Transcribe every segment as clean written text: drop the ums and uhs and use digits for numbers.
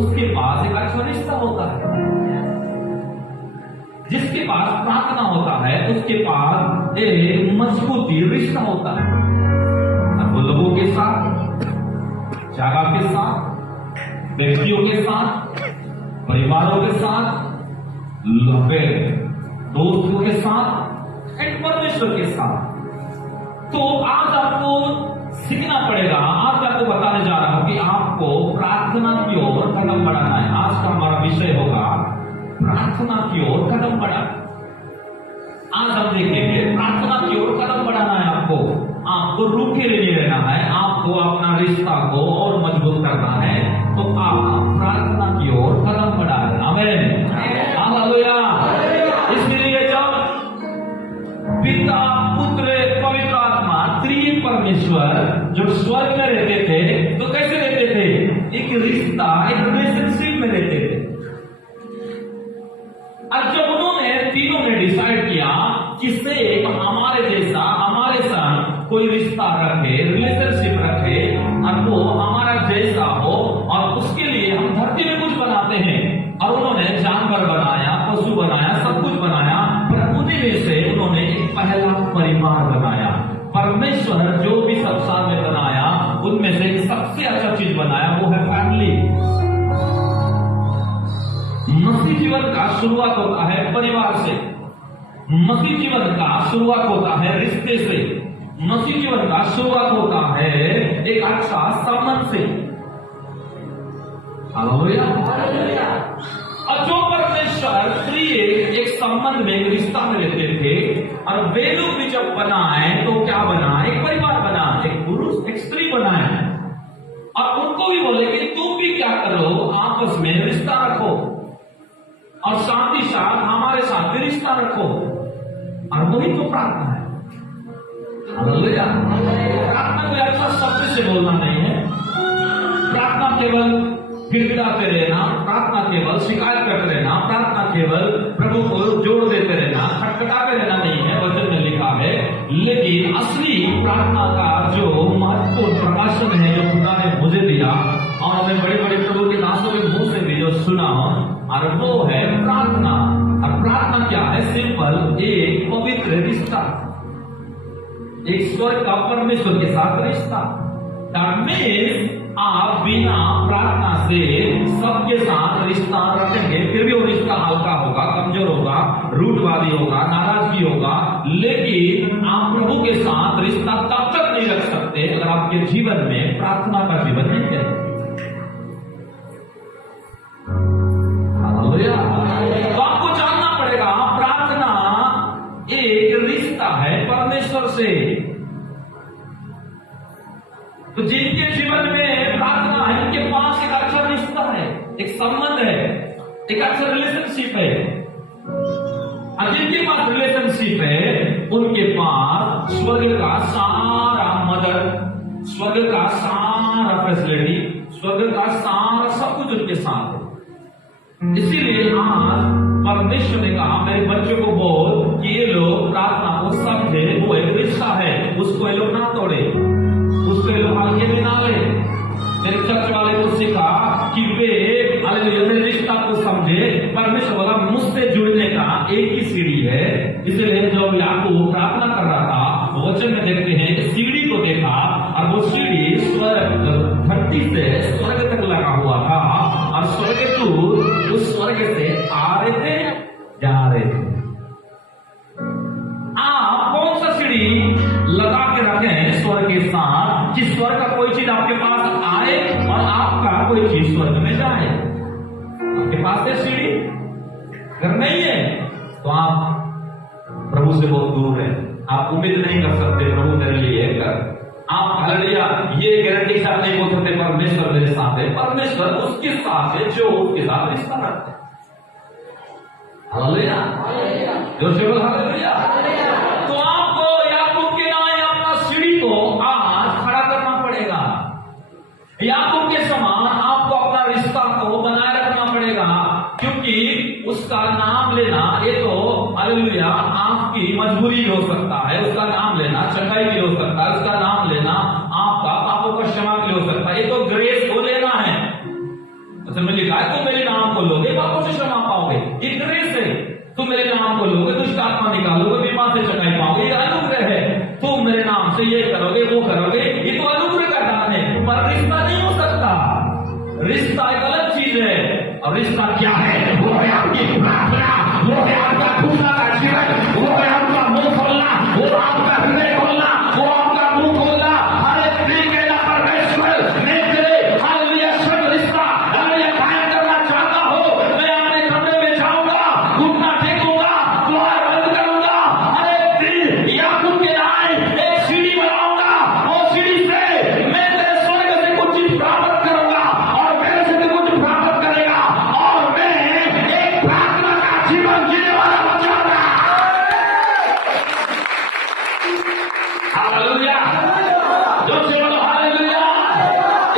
उसके पास एक अच्छा रिश्ता होता है। जिसके पास प्रार्थना होता है उसके पास एक मजबूती रिश्ता होता है। वो लोगों के साथ, जगह के साथ, व्यक्तियों के साथ, परिवारों के साथ, दोस्तों के साथ एंड परमेश्वर के साथ। तो आज आपको सीखना पड़ेगा। आज मैं आपको बताने जा रहा हूं कि आपको प्रार्थना की ओर कदम बढ़ाना है। आज का हमारा विषय होगा प्रार्थना की ओर कदम बढ़ाना। आज हम देखेंगे प्रार्थना की ओर कदम बढ़ाना है। आपको रुके नहीं रहना है। आपको अपना रिश्ता को और मजबूत करना है। तो आप प्रार्थना की ओर कदम बढ़ाएं। आमीन, हालेलुया। इसलिए जब पिता, पुत्र, पवित्र आत्मा, त्रिएक परमेश्वर जो स्वर्ग में रहते थे तो कैसे रहते थे? एक रिश्ता, एक रिलेशनशिप में रहते थे। और जब उन्होंने तीनों ने डिसाइड किया कि से हमारे जैसा, हमारे साथ कोई रिश्ता रखे, रिलेशनशिप रखे और वो हमारा जैसा हो, और उसके लिए हम धरती में कुछ बनाते हैं। और उन्होंने जानवर बनाया, पशु बनाया, सब कुछ बनाया, पर उन्हीं में से उन्होंने एक पहला परिवार बनाया। परमेश्वर जो भी संसार में बनाया उनमें से एक सबसे अच्छा चीज बनाया, वो है फैमिली। मसीह जीवन का शुरुआत होता है परिवार से। मसीह जीवन का शुरुआत होता है रिश्ते से। मसीह जीवन का शुरुआत होता है एक अच्छा संबंध से। हालेलुया। और जो परमेश्वर त्रिएक एक संबंध में, एक रिश्ता में रहते थे, और वे लोग भी जब बनाए तो क्या बना? एक परिवार बना, एक पुरुष, एक स्त्री बनाए। और उनको भी बोले कि तुम भी क्या करो, आपस में रिश्ता रखो और साथ ही साथ हमारे साथ भी रिश्ता रखो। और वही तो प्रार्थना है। हालेलुया। प्रार्थना कोई अच्छा शब्द से बोलना नहीं है। प्रार्थना केवल गिड़गिड़ाते रहना, प्रार्थना केवल शिकायत करते रहना, प्रार्थना केवल प्रभु को जोड़ देते रहना, खटखटाते रहना नहीं है। वचन में लिखा है। लेकिन असली प्रार्थना का जो महत्वपूर्ण प्रकाशन है, जो खुदा ने मुझे दिया और मैं बड़े बड़े प्रभु के दासों के मुंह से भी जो सुना, और वो है प्रार्थना। और प्रार्थना क्या है? सिंपल एक पवित्र रिश्ता, एक स्वर्ग का परमेश्वर के साथ रिश्ता। आप बिना प्रार्थना से सबके साथ रिश्ता रखेंगे, फिर भी वो रिश्ता हल्का होगा, कमजोर होगा, रूढ़वादी होगा, नाराजगी होगा। लेकिन आप प्रभु के साथ रिश्ता तब तक नहीं रख सकते अगर आपके जीवन में प्रार्थना का जीवन नहीं है। तो आपको जानना पड़ेगा प्रार्थना एक रिश्ता है परमेश्वर से। तो जिनके जीवन में प्रार्थना है उनके पास एक अच्छा रिश्ता है, एक संबंध है, एक अच्छा रिलेशनशिप है। और जिनके पास रिलेशनशिप है उनके पास स्वर्ग का सारा मदद, स्वर्ग का सारा फैसिलिटी, स्वर्ग का सारा सब कुछ उनके साथ है। इसीलिए आज परमेश्वर ने कहा मेरे बच्चों को बोल कि ये लोग प्रार्थना को समझे, वो एक रिश्ता है, उसको ये लोग ना तोड़े, उसको ये लोग हल्के में ना ले। मेरे चर्च वाले को सिखा कि वे रिश्ता को समझे। परमेश्वर बोला मुझसे जुड़ने का एक ही सीढ़ी है। इसलिए जब याकूब प्रार्थना कर रहा था, वचन में देखते हैं कि सीढ़ी को देखा और वो सीढ़ी धरती से स्वर्ग तक लगा हुआ था, और स्वर्गदूत उस स्वर्ग से आ रहे थे, जा रहे थे। आप कौन सा सीढ़ी लगा के रखें स्वर्ग के साथ कि स्वर्ग का कोई चीज आपके पास आए और आपका कोई चीज स्वर्ग में जाए? आपके पास है सीढ़ी? अगर नहीं है तो आप प्रभु से बहुत दूर है। आप उम्मीद नहीं कर सकते प्रभु मेरे लिए कर। आप हालेलुया ये गारंटी साथ नहीं बोल सकते परमेश्वर मेरे साथ है। परमेश्वर उसके साथ है जो उसके साथ रिश्ता रखते हैं। हालेलुया, जो केवल हालेलुया। तो आपको याकूब के नाम अपना सीढ़ी को आज खड़ा करना पड़ेगा। याकूब के समान आपको अपना रिश्ता को बनाए रखना पड़ेगा, क्योंकि उसका नाम लेना ये तो हालेलुया आपकी मजबूरी भी हो सकता है, उसका नाम लेना चंगाई भी हो सकता है, उसका नाम लेना आपका पापों का क्षमा भी हो सकता है। ये तो ग्रेस को लेना है। असल में लिखा वो करोगे, ये तो अनुग्रह का दान है, पर रिश्ता नहीं हो सकता। रिश्ता एक अलग चीज है। और रिश्ता क्या है? वो है आपकी प्रार्थना, वो है आपका खुदा का जीवन, वो है आपका मुंह खोलना, वो आपका हृदय खोलना, वो आपका मुंह खोलना। हर एक कहना परमेश्वर मैं तेरे हालेलुया शुद्ध रिश्ता हालेलुया कायम करना चाहता हूं। मैं अपने कमरे में जाऊंगा, घुटना टेकूंगा, द्वार बंद करूंगा, हर एक दिन याकूब के नाम एक सीढ़ी बनाऊंगा, वो सीढ़ी से मैं तेरे स्वर्ग से कुछ चीज प्राप्त करूंगा और मेरे से भी कुछ प्राप्त करेगा, और मैं एक प्रार्थना का जीवन जीने वाला बन जाऊंगा। हालेलुया, जोर से बोलो हालेलुया।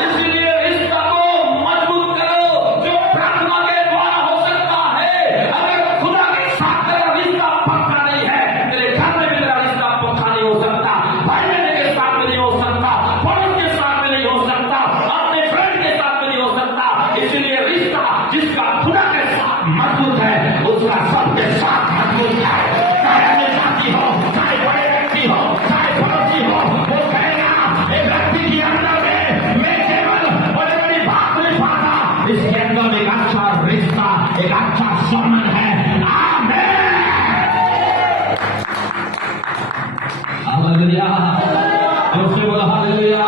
इसलिए रिश्ता को मजबूत करो जो प्रार्थना के द्वारा हो सकता है। अगर खुदा के साथ तेरा रिश्ता पक्का नहीं है, तेरे घर में भी तेरा रिश्ता पक्का नहीं हो सकता, भाई बहन के साथ में नहीं हो सकता, पड़ोस के साथ में नहीं हो सकता, अपने फ्रेंड के साथ में नहीं हो सकता। इसलिए रिश्ता जिसका खुदा के साथ मजबूत है उसका सबके साथ मजबूत है। चाहे अपने साथी हो, चाहे बड़े व्यक्ति हो, चाहे पड़ोसी हो, वो कहेगा एक व्यक्ति के अंदर में मैं केवल बड़ी बड़ी बात नहीं पाता, इसके अंदर एक अच्छा रिश्ता, एक अच्छा संबंध है। आमीन। हालेलुया, जोर से बोलो हालेलुया।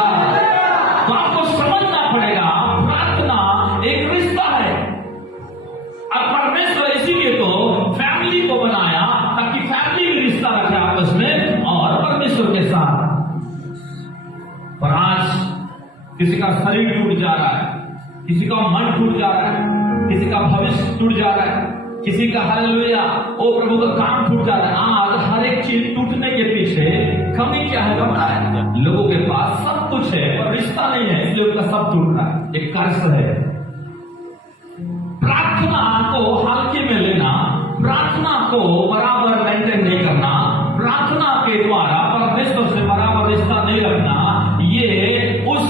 तो आपको समझना पड़ेगा प्रार्थना एक रिश्ता है, और परमेश्वर इसीलिए तो फैमिली को बनाया ताकि फैमिली भी रिश्ता रखे आपस में और परमेश्वर के साथ। पर आज किसी का शरीर टूट जा रहा है, किसी का मन टूट जा रहा है, किसी का भविष्य टूट जा रहा है, किसी का हालेलुया ओ प्रभु का काम टूट जा रहा है। आज हर एक चीज टूटने के पीछे कमी क्या है? घबरा है। लोगों के पास सब कुछ है पर रिश्ता नहीं है, इसलिए उनका सब टूट रहा है। एक कर्ज है। प्रार्थना को हल्के में लेना, प्रार्थना को बराबर मेंटेन नहीं करना, प्रार्थना के द्वारा परमेश्वर से बराबर रिश्ता नहीं रखना, ये उस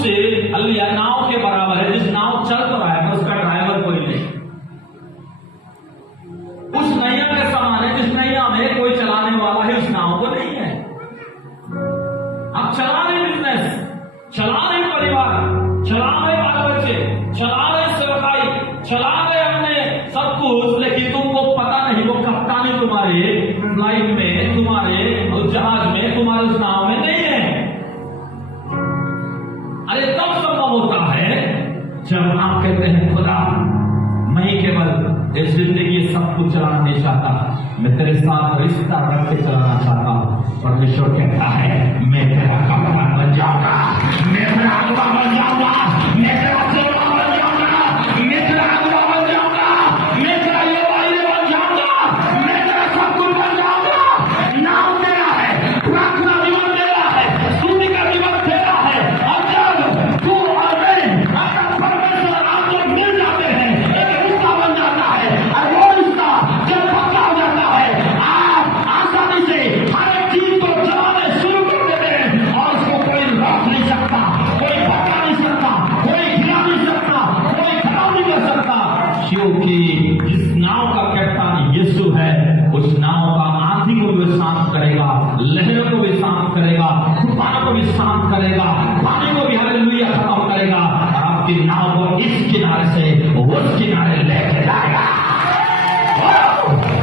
हालेलुया नाव के बराबर है जिस नाव चल तो रहा है उसका ड्राइवर कोई नहीं। उस नैया के समान है जिस नैया में कोई चलाने वाला है, उस नाव को नहीं है। आप चला रहे बिजनेस, चला रहे परिवार, चला रहे बाल बच्चे, चला रहे सेवकाई, चला रहे अपने सब कुछ, लेकिन तुमको पता नहीं वो कप्तानी तुम्हारे फ्लाइट में, तुम्हारे जहाज में, तुम्हारे उस नाव में नहीं है। अरे तब संभव होता है जब आप कहते हैं खुदा मैं केवल इस जिंदगी सब कुछ चलाना नहीं चाहता, मैं तेरे साथ रिश्ता रख के चलाना चाहता हूँ। परमेश्वर कहता है मैं तेरा कप्तान बन जाऊंगा, मैं तेरा अगुवा बन जाऊंगा, मैं तेरा सेवक बन जाऊंगा, मैं तेरा अगुवा बन जाऊंगा, मैं तेरा ये वाले बन जाऊंगा, मैं तेरा सब कुछ बन जाऊंगा। नाम तेरा है, प्रार्थना जीवन तेरा है, स्तुति का जीवन तेरा है। और जब तू और मैं आपका परमेश्वर आप लोग मिल जाते हैं, एक रिश्ता बन जाता है, और वो रिश्ता जब पक्का हो जाता है, आप आसानी से हर एक चीज को चलाने शुरू कर देते हैं और उसको कोई रोक नहीं सकता, कोई भगा नहीं सकता, कोई गिरा नहीं सकता, कोई खराब नहीं कर सकता, क्योंकि जिस नाव का कप्तान यीशु है उस नाव का आंधी को भी शांत करेगा, लहरों को भी शांत करेगा, तूफानों को भी शांत करेगा, पानी को भी हालेलुया खत्म करेगा, और आपकी नाव को इस किनारे से उस किनारे लेके जाएगा।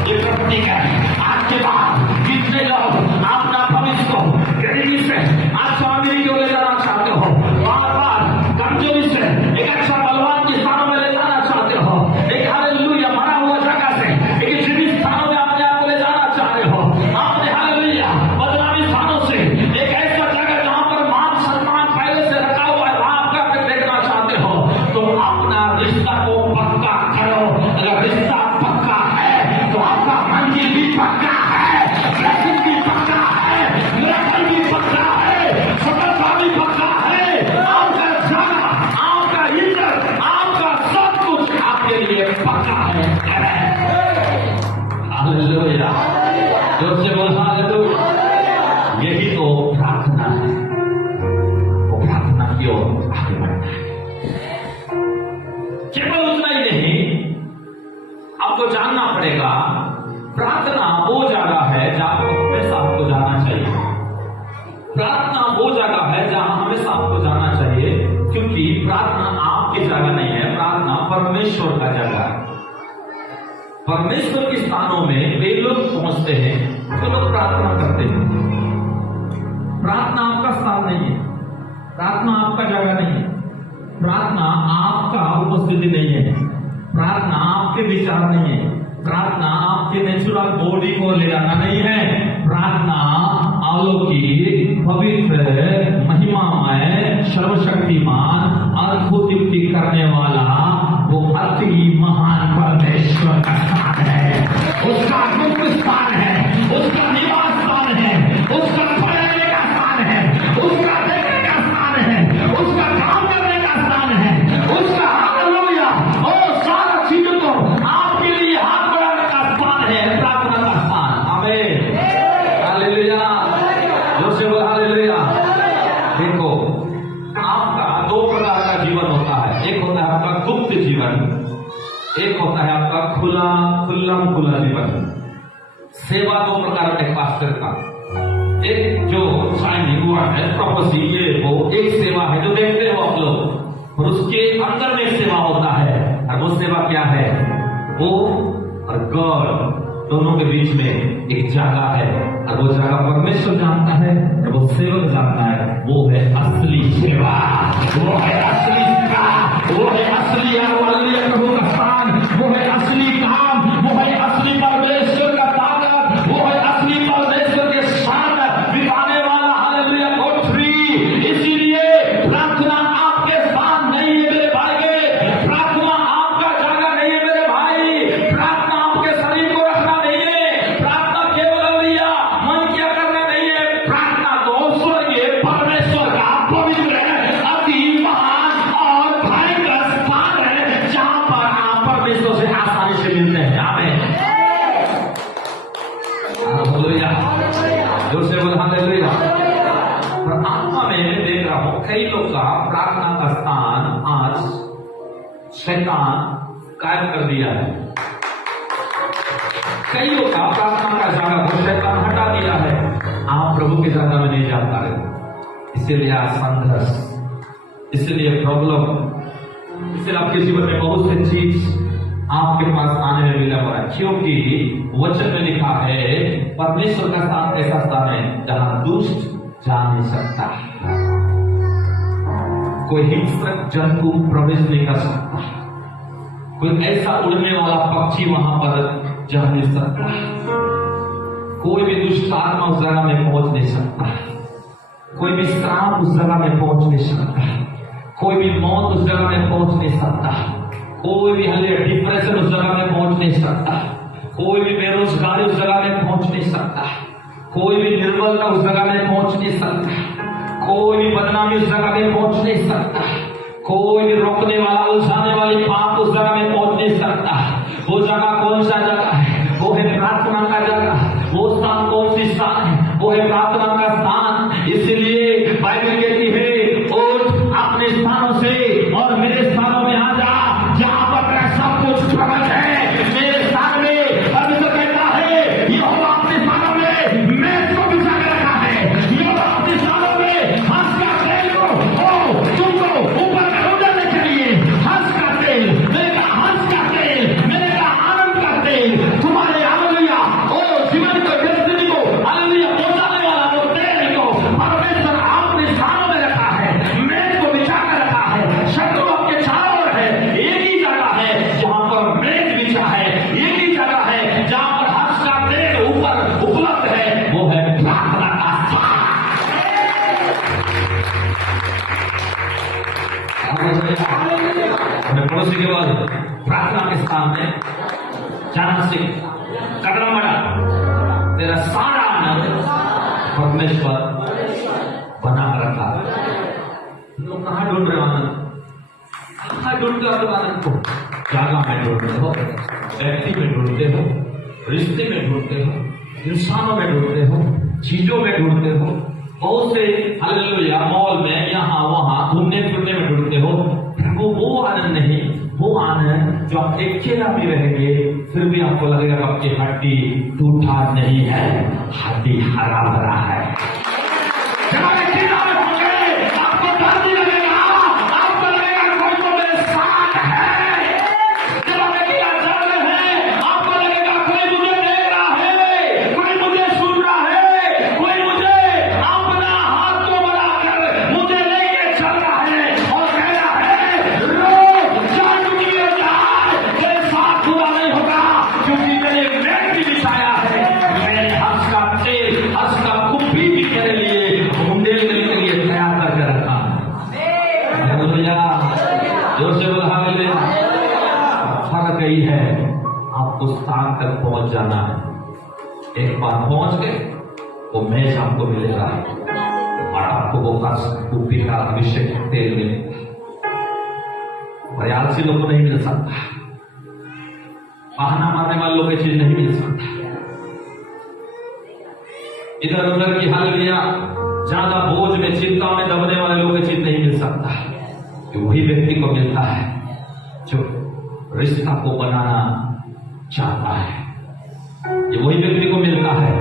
ये प्रतीक है। आज के बाद कितने लोग अपना भविष्य को गरीबी से अच्छा अमीरी को ले जाना चाहते हो, बार बार कमजोरी से एक अच्छा बलवान के स्थानों में ले जाना चाहते हो, एक हालेलुया मरा हुआ जगह से एक जीवित स्थानों में अपने आप को ले जाना चाहते हो, आपने हालेलुया बदनामी स्थानों से एक ऐसा जगह जहां पर मान सम्मान पहले से रखा हुआ है वहां आपका देखना चाहते हो, तो अपना रिश्ता को पक्का करो। अगर रिश्ता पक्का है तो आपका मंजिल भी पक्का है, ब्लेसिंग भी पक्का है, मिरेकल भी पक्का है, सफलता भी पक्का है, आपका जाना, आपका इज्जत, आपका सब कुछ आपके लिए पक्का है। हालेलुया, जोर से बोल हालेलुया। यही तो प्रार्थना है, वो प्रार्थना की ओर आगे बढ़ना है। केवल उतना ही नहीं, आपको जानना पड़ेगा प्रार्थना वो जगह है जहां हमेशा आपको जाना चाहिए। प्रार्थना वो जगह है प्रार्थना आपकी जगह नहीं है, प्रार्थना परमेश्वर का जगह है। परमेश्वर के स्थानों में वे लोग पहुंचते हैं जो लोग प्रार्थना करते हैं। प्रार्थना आपका स्थान नहीं है, प्रार्थना आपका जगह नहीं है, प्रार्थना आपका उपस्थिति नहीं है, प्रार्थना आपके विचार नहीं है, प्रार्थना आपके नेचुरल बॉडी को ले जाना नहीं है। प्रार्थना अलौकिक, पवित्र, महिमामय, सर्वशक्तिमान, अद्भुत युक्ति करने वाला वो अति महान परमेश्वर का स्थान है, उसका गुप्त स्थान है, उसका निवास स्थान है, उसका पढ़ने का स्थान है, उसका देखने का स्थान है, उसका काम करने का स्थान है, उसका हालेलुया और सारा चीजों को आपके लिए हाथ बढ़ाने का स्थान है, प्रार्थना का स्थान। आमीन, हालेलुया, जोर से बोल हालेलुया। देखो, आपका दो प्रकार का जीवन होता है, एक होता है आपका गुप्त जीवन, एक होता है आपका खुला जीवन। सेवा दो प्रकार के पास्टर का, एक जो शाइनिंग हुआ है प्रोफेसी, ये वो एक सेवा है जो देखते हो आप लोग, और उसके अंदर में सेवा होता है, और वो सेवा क्या है? वो और गॉड दोनों के बीच में एक जगह है, और वो जगह परमेश्वर जानता है, वो सेवक जानता है। वो है असली सेवा, वो है असली सेवा, वो है असली प्रभु का स्थान, वो है असली काम, वो है असली परमेश्वर का ताकत, वो है असली परमेश्वर के साथ बिताने वाला हालेलुया कोठरी। इसीलिए प्रार्थना आपके स्थान नहीं है मेरे भाई, प्रार्थना आपका जगह नहीं है मेरे भाई, प्रार्थना आपके शरीर को रखना नहीं है, प्रार्थना केवल हालेलुया मन क्या करना नहीं है, प्रार्थना तो स्वर्गीय परमेश्वर का पवित्र अति महान और भयंकर स्थान है, जहां पर आप परमेश्वर से आसानी से मिलते हैं। आमीन, हालेलुया, जोर से बोल हालेलुया। और आत्मा में मैं देख रहा हूं कई लोग का प्रार्थना का स्थान आज शैतान कायम कर दिया है, कई लोग का प्रार्थना का जगह को शैतान हटा दिया है। आप प्रभु की जगह में नहीं जा पा रहे, इसीलिए आज संघर्ष, इसलिए प्रॉब्लम, इसलिए आपके जीवन में बहुत सी चीज आपके पास आने में मिला हुआ है, क्योंकि वचन में लिखा है परमेश्वर का स्थान ऐसा स्थान है जहां दुष्ट जा नहीं सकता, कोई हिंसक जंतु प्रवेश नहीं कर सकता, कोई ऐसा उड़ने वाला पक्षी वहां पर जा नहीं सकता, कोई भी दुष्ट आत्मा उस जगह में पहुंच नहीं सकता, कोई भी श्राप उस जगह में पहुंच नहीं सकता, कोई भी मौत उस जगह में पहुंच नहीं सकता, कोई भी डिप्रेशन उस जगह में पहुंच नहीं सकता, कोई भी बेरोजगारी उस जगह में पहुंच नहीं सकता, कोई भी निर्बलता उस जगह में पहुंच नहीं सकता, कोई भी बदनामी उस जगह में पहुंच नहीं सकता, कोई भी रोकने वाला उलझाने वाली पाप उस जगह में पहुंच नहीं सकता। वो जगह कौन सा जगह है? वो है प्रार्थना का जगह। वो स्थान कौन सी स्थान है? वो है प्रार्थना का स्थान। इसलिए बाइबल कहती है उठ अपने स्थानों से और मेरे स्थानों में आ जा, जहां पर मेरा सब कुछ प्रकट है। मेरे स्थान में पवित्र कहता है यहोवा अपने स्थानों में मेज को बिछा के रखा है, यहोवा अपने स्थानों में हंस का तेल को तुमको ऊपर का उड़ाने के लिए हंस का तेल, मैंने कहा हंस का तेल, मैंने कहा आनंद का तेल, तुम्हारे हालेलुया ओ जीवन को दृष्टि को हालेलुया पहुंचाने वाला वो तेल को परमेश्वर आपने स्थानों में रखा है, मेज को बिछा कर रखा है, शत्रु आपके चारों ओर है। एक ही जगह है जहां पर मेज बिछा है, एक ही जगह है जहां पर हंस का तेल ऊपर उपलब्ध है, वो है प्रार्थना का स्थान। अपने पड़ोसी के बाद प्रार्थना के स्थान में जाना सीख, कदम बढ़ा, तेरा सारा आनंद परमेश्वर बना रखा। लोग कहाँ ढूंढ रहे हो आनंद? कहाँ ढूंढते हो आनंद को? जगह में ढूंढते हो, व्यक्ति में ढूंढते हो, रिश्ते में ढूंढते हो, इंसानों में ढूंढते हो, चीजों में ढूंढते हो, बहुत से हालेलुया मॉल में यहाँ वहां घूमने फिरने में ढूंढते हो। वो आनंद नहीं, वो आनंद जो आप अकेला भी रहेंगे फिर भी आपको लगेगा कि आपकी हड्डी टूटा नहीं है, हड्डी हरा भरा है। जब अकेला में होंगे आपको डर नहीं लगेगा, आपको लगेगा आपको स्थान तक पहुंच जाना है। एक बार पहुंच गए वो मैच आपको मिलेगा और आपको वो कुप्पी का अभिषेक तेल मिलेगा। प्रयासी लोगों को नहीं मिल सकता, बहाना मारने वाले लोगों की चीज नहीं मिल सकता, इधर उधर की हालेलुया ज्यादा बोझ में चिंता में दबने वाले लोगों की चीज नहीं मिल सकता। कि वही व्यक्ति को मिलता है जो रिश्ता को बनाना चाहता है। ये वही व्यक्ति को मिलता है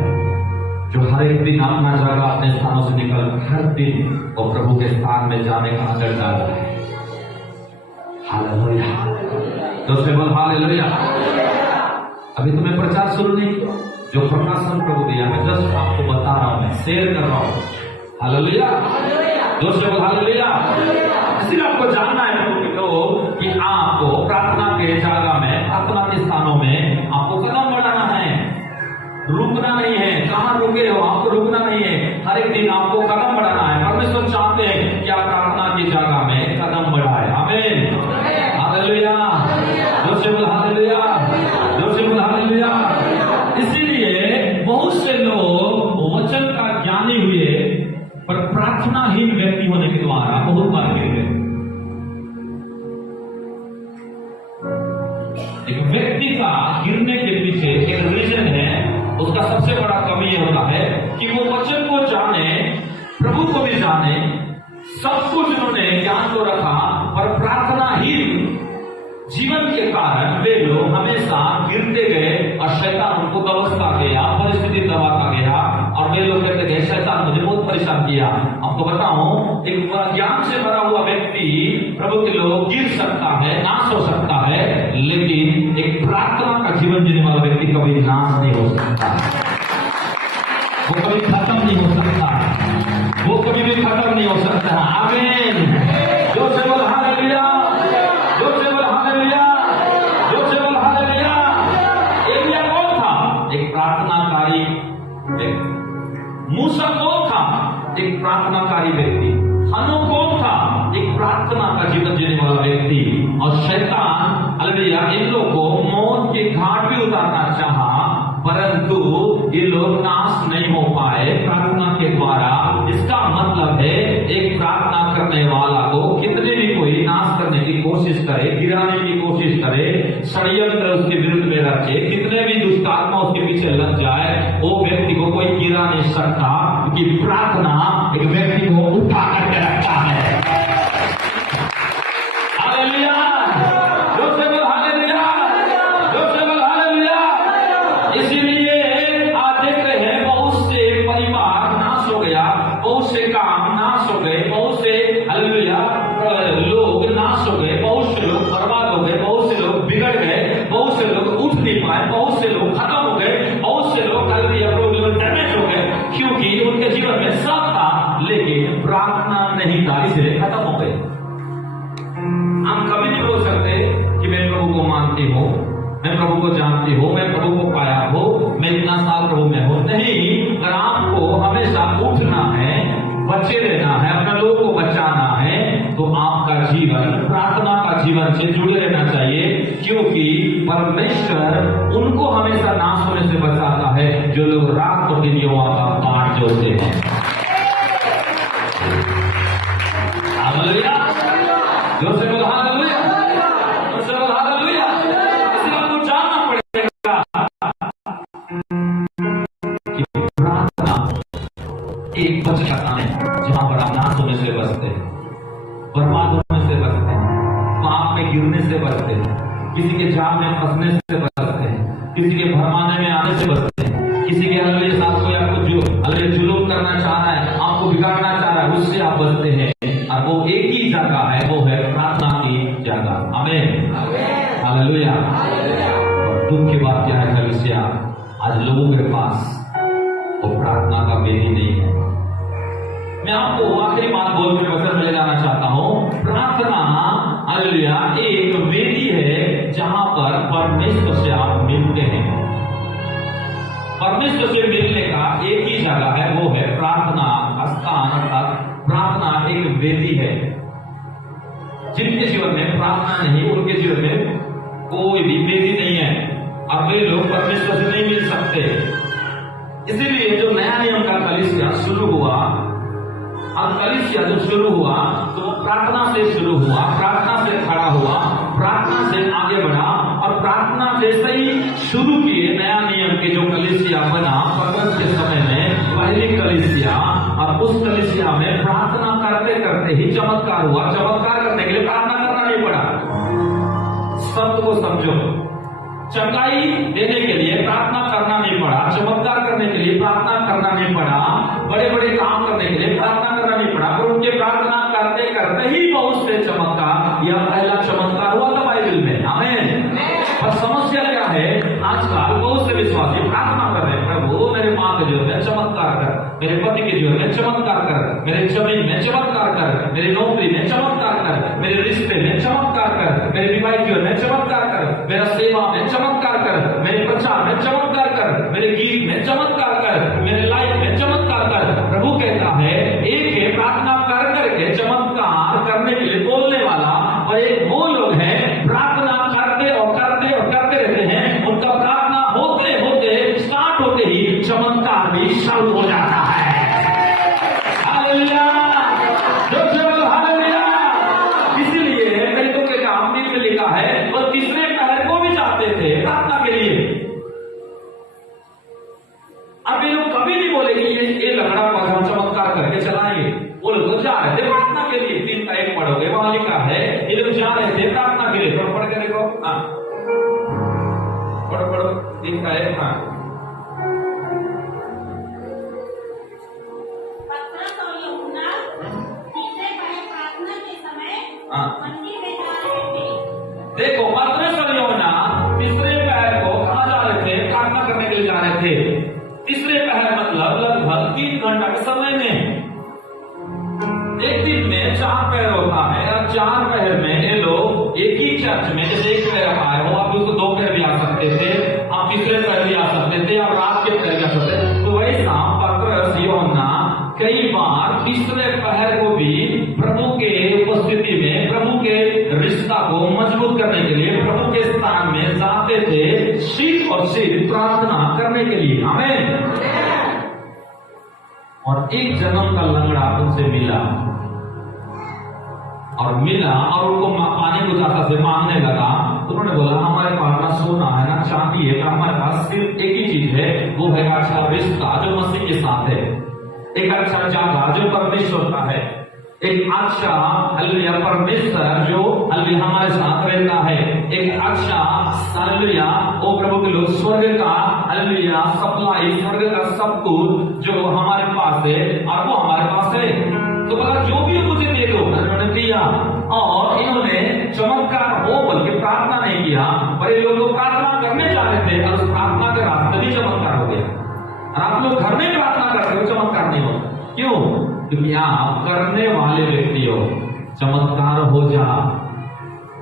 जो हर एक दिन अपना जगह अपने स्थानों से निकल हर दिन वो प्रभु के स्थान में जाने का आदर डालता है। हालेलुया, तो से बोल हालेलुया। अभी तुम्हें प्रचार शुरू नहीं किया, जो प्रकाशन प्रभु दिया मैं जस्ट आपको बता रहा हूं, मैं शेयर कर रहा हूं। हालेलुया, जो से बोल हालेलुया। इसलिए आपको जानना है प्रभु के लोग कि आपको प्रार्थना के जगह में, प्रार्थना के स्थानों में आपको कदम बढ़ाना है, रुकना नहीं है। कहां रुके हो, आपको रुकना नहीं है, हर एक दिन आपको कदम बढ़ाना है। परमेश्वर चाहते हैं कि आप प्रार्थना की जगह में कदम बढ़ाए। आमीन, हालेलुया, जोर से बोल हालेलुया, जोर से बोल हालेलुया। इसीलिए बहुत से लोग वचन का ज्ञानी हुए पर प्रार्थनाहीन व्यक्ति होने के द्वारा बहुत बार गिर गए। एक व्यक्ति का गिरने के पीछे एक रीजन है, उसका सबसे बड़ा कमी यह होता है कि वो वचन को जाने, प्रभु को भी जाने, सब कुछ उन्होंने ज्ञान को रखा, पर प्रार्थनाहीन जीवन के कारण वे लोग हमेशा गिरते गए और शैतान उनको दबसता गया, परिस्थिति दबाता गया और वे लोग कहते गए शैतान मुझे बहुत परेशान किया। आपको बताऊं, एक ज्ञान से भरा हुआ व्यक्ति प्रभु के लोग गिर सकता है, नाश हो सकता है, लेकिन एक प्रार्थना का जीवन जीने वाला व्यक्ति कभी नाश नहीं हो सकता, वो कभी खत्म नहीं हो सकता, वो कभी भी खत्म नहीं हो सकता। आमीन, जो से बोल हालेलुया, जो से बोल हालेलुया, जो से बोल हालेलुया। एलिया कौन था? एक प्रार्थनाकारी व्यक्ति। मूसा कौन था? एक प्रार्थनाकारी व्यक्ति। हनोक कौन था? एक प्रार्थना का जीवन जीने वाला व्यक्ति। और शैतान हालेलुया इन लोगों को मौत के घाट भी उतारना चाहा, परंतु ये लोग नाश नहीं हो पाए प्रार्थना के द्वारा। इसका मतलब है एक प्रार्थना करने वाला को कितने भी कोई नाश करने की कोशिश करे, गिराने की कोशिश करे, षड्यंत्र उसके विरुद्ध में रखे, कितने भी दुष्ट आत्मा उसके पीछे लग जाए, वो व्यक्ति को कोई गिरा नहीं सकता, क्योंकि प्रार्थना एक व्यक्ति को उठा करके रखता है। हालेलुया, जो से बोल हालेलुया, जो से बोल हालेलुया। इसीलिए आज देख रहे हैं बहुत से परिवार नाश हो गया, बहुत से काम नाश हो गए, बहुत से हालेलुया लोग नाश हो गए, बहुत से लोग बर्बाद हो गए, बहुत से लोग बिगड़ गए, बहुत से लोग उठ नहीं पाए, बहुत से लोग खत्म हो गए, बहुत से लोग हालेलुया डैमेज हो गए, क्योंकि उनके जीवन में सब था लेकिन प्रार्थना नहीं था, इसलिए खत्म हो गए। हम कभी नहीं बोल सकते कि मैं प्रभु को मानती हूँ, मैं प्रभु को जानती हूँ, मैं प्रभु को पाया हूँ, मैं इतना साल प्रभु में हूँ। नहीं, अगर आपको हमेशा उठना है, बचे रहना है, अपने लोगों को बचाना है, तो आपका जीवन प्रार्थना का जीवन से जुड़े रहना चाहिए, क्योंकि परमेश्वर उनको हमेशा नाश होने से बचाता है जो लोग रात और दिन यहोवा का पाठ जोड़ते हैं। हालेलुया, जो से बोल हालेलुया, जो से बोल हालेलुया। इसलिए आपको जानना पड़ेगा कि प्रार्थना एक बच का काम है जहां पर आप नाश होने से बचते हैं, बर्बाद होने से बचते हैं, पाप में गिरने से बचते हैं, किसी के जाल में फंसने से बचते हैं, किसी के भरमाने में आने से बचते हैं, किसी के हालेलुया साथ कोई आपको जो हालेलुया जुलूम करना चाह रहा है, आपको बिगाड़ना चाह रहा है, उससे आप बचते हैं। और वो एक ही जगह है, वो है प्रार्थना की जगह। आमीन, हालेलुया। और दुख की बात क्या है कलीसिया, आज लोगों के पास वो प्रार्थना का वेदी नहीं है। मैं आपको आखिरी बात बोलकर वचन ले जाना चाहता हूं। प्रार्थना हालेलुया एक वेदी है जहां पर परमेश्वर से आप मिलते हैं। परमेश्वर से मिलने का एक ही जगह है, वो है प्रार्थना का स्थान, अर्थात प्रार्थना एक वेदी है। जिनके जीवन में प्रार्थना नहीं, उनके जीवन में कोई भी वेदी नहीं है। और वे लोग परमेश्वर से नहीं मिल सकते। इसीलिए जो नया नियम का कलीसिया शुरू हुआ, अब कलीसिया जो शुरू हुआ तो वो प्रार्थना से शुरू हुआ, प्रार्थना से खड़ा हुआ, प्रार्थना से आगे बढ़ा, और प्रार्थना जैसे ही शुरू किए नया नियम के जो कलीसिया बना पतरस के समय में, पहली कलीसिया, और उस कलीसिया में प्रार्थना करते करते ही चमत्कार हुआ। चमत्कार करने के लिए प्रार्थना करना नहीं पड़ा। शब्द को समझो, चंगाई देने के लिए प्रार्थना करना नहीं पड़ा, चमत्कार करने के लिए प्रार्थना करना नहीं पड़ा, बड़े बड़े काम करने के लिए प्रार्थना करना नहीं पड़ा, पर उनके प्रार्थना करते करते ही बहुत से चमत्कार, यह पहला चमत्कार हुआ था बाइबल में। आमीन। और समस्या क्या है, आजकल बहुत से विश्वासी प्रार्थना कर रहे हैं, प्रभु मेरे माँ के जीवन में चमत्कार कर, मेरे पति के जीवन में चमत्कार कर, मेरे जमीन में चमत्कार कर, मेरी नौकरी में चमत्कार कर, मेरे रिश्ते में चमत्कार कर, मेरे विवाहित जीवन में चमत्कार कर, मेरा सेवा में चमत्कार कर, मेरे प्रचार में चमत्कार कर, मेरे गीत में चमत्कार कर, मेरे लाइफ में चमत्कार कर। प्रभु कहता है एक है प्रार्थना कर करके चमत्कार करने के लिए बोलने वाला, और एक वो लोग हैं प्रार्थना करते और करते और करते रहते हैं, उनका प्रार्थना होते होते स्टार्ट होते ही चमत्कार भी शुरू हो जाता है। Hallelujah, hallelujah. इसीलिए कईयों के काम में लिखा है और तीसरे पहर को भी जाते थे प्रार्थना के लिए। अब ये लोग कभी नहीं बोले कि ये लंगड़ा पगड़ा चमत्कार करके चलाएंगे। वो लोग तो जा रहे थे प्रार्थना के लिए। 3 का 1 पढ़ोगे, वहां लिखा है ये लोग जा रहे थे प्रार्थना के लिए। थोड़ा पढ़ के देखो, हाँ पढ़ो 3 का 1। हाँ, पतरस और यूहन्ना तीसरे पहर प्रार्थना के समय मंदिर में जा रहे थे। देखो पतरस और यूहन्ना तीसरे पहर को कहाँ जा रहे थे? प्रार्थना करने के लिए जा रहे थे। तीसरे पहर मतलब लगभग 3 घंटा के समय में। एक दिन में 4 पहर होता है, और 4 पहर में ये लोग एक ही चर्च में, जैसे एक पहर आए हो, आप उसको 2 पहर भी आ सकते थे, आप तीसरे पहर भी आ सकते थे, आप रात के पहर भी आ सकते थे। तो वैसा पतरस यूहन्ना कई बार तीसरे पहर को भी प्रभु के उपस्थिति में, प्रभु के रिश्ता को मजबूत करने के लिए प्रभु के स्थान में जाते थे, शीख और सिर प्रार्थना करने के लिए। आमीन। और एक जन्म का लंगड़ा उनसे मिला, और उनको पानी को जाता से मांगने लगा। उन्होंने बोला हमारे पास ना सोना है ना चांदी है, हमारे पास सिर्फ एक ही चीज है, वो है अच्छा रिश्ता जो मसीह के साथ है, एक अच्छा जगह जो परमेश्वर का है, एक अच्छा हालेलुया परमेश्वर जो हालेलुया हमारे साथ रहता है, एक अच्छा हालेलुया ओ प्रभु के लोग स्वर्ग का हालेलुया सप्लाई, स्वर्ग का सब कुछ जो हमारे पास है, और वो हमारे पास है। तो बोला जो भी मुझे दे दो। उन्होंने दिया, और इन्होंने चमत्कार हो बोल के प्रार्थना नहीं किया, पर ये लोग प्रार्थना करने जा रहे थे, और उस प्रार्थना के रास्ते भी चमत्कार हो गया। और आप लोग घर में प्रार्थना करते हो, चमत्कार नहीं होता। क्यों? क्योंकि आप करने वाले व्यक्ति हो, चमत्कार हो जा।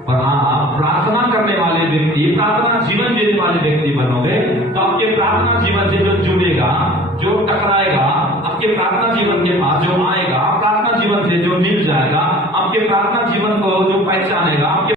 और आप प्रार्थना करने वाले व्यक्ति, प्रार्थना जीवन जीने वाले व्यक्ति बनोगे, तो आपके प्रार्थना जीवन से जो जुड़ेगा, जो टकराएगा, आपके प्रार्थना जीवन के पास जो आएगा, प्रार्थना जीवन से जो मिल जाएगा, आपके प्रार्थना जीवन को जो पहचानेगा, आपके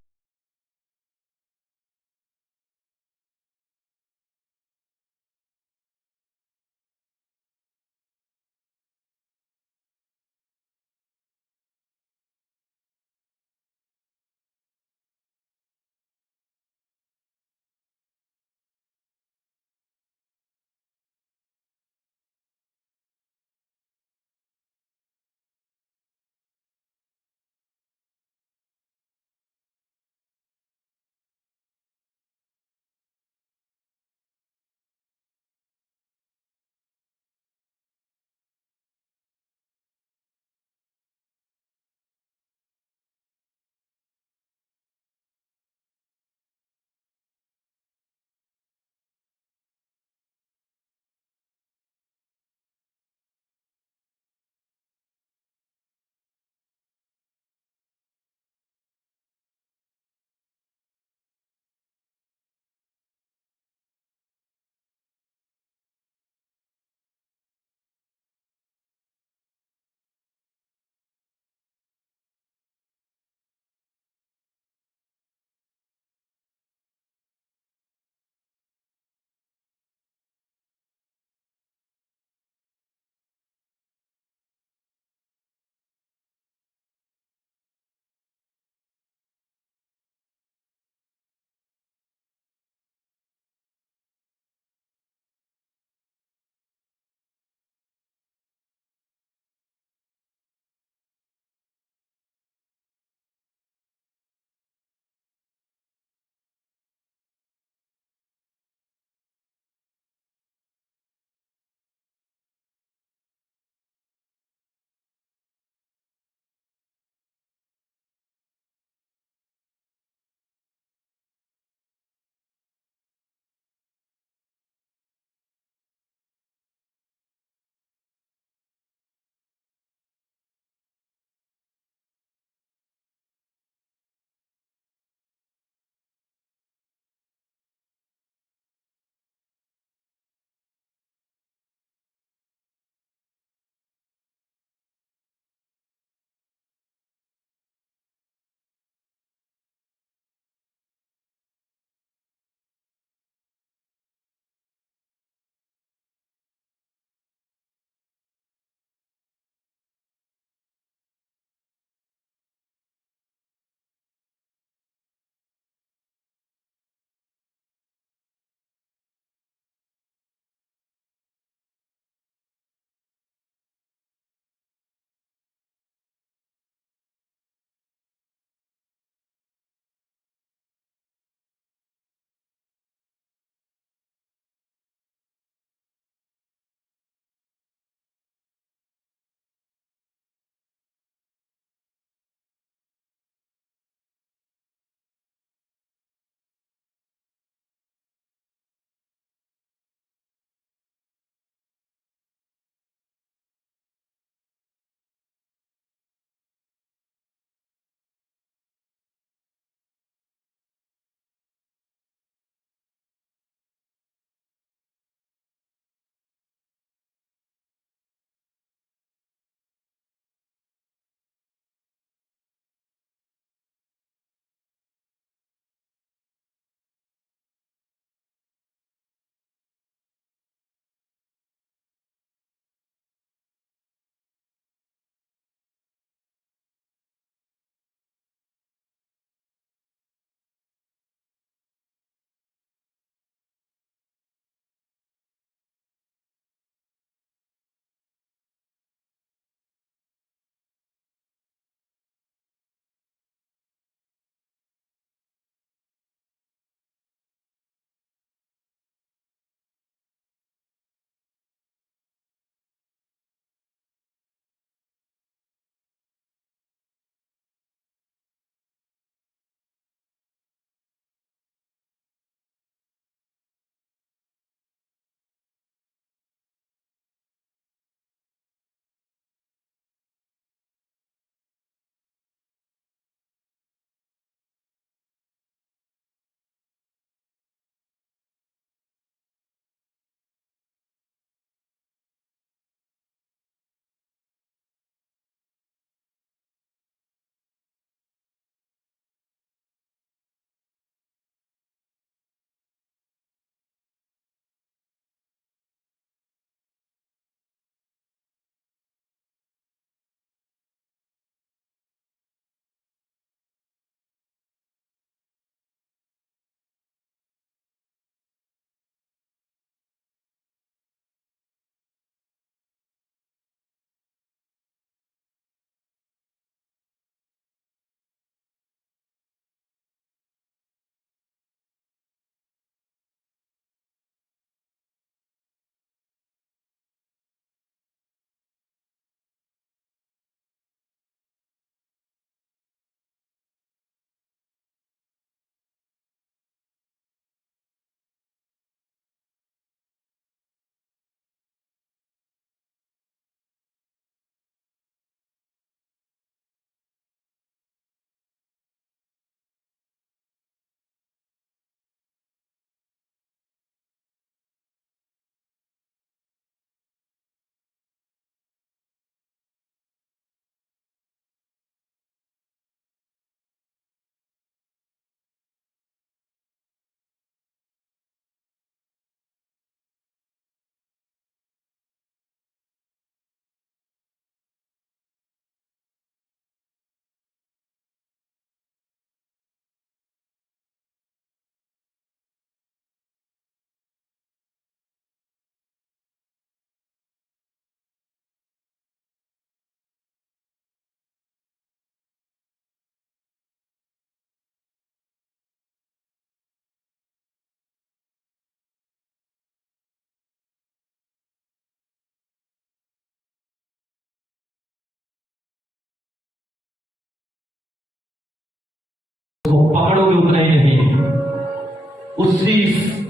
उसी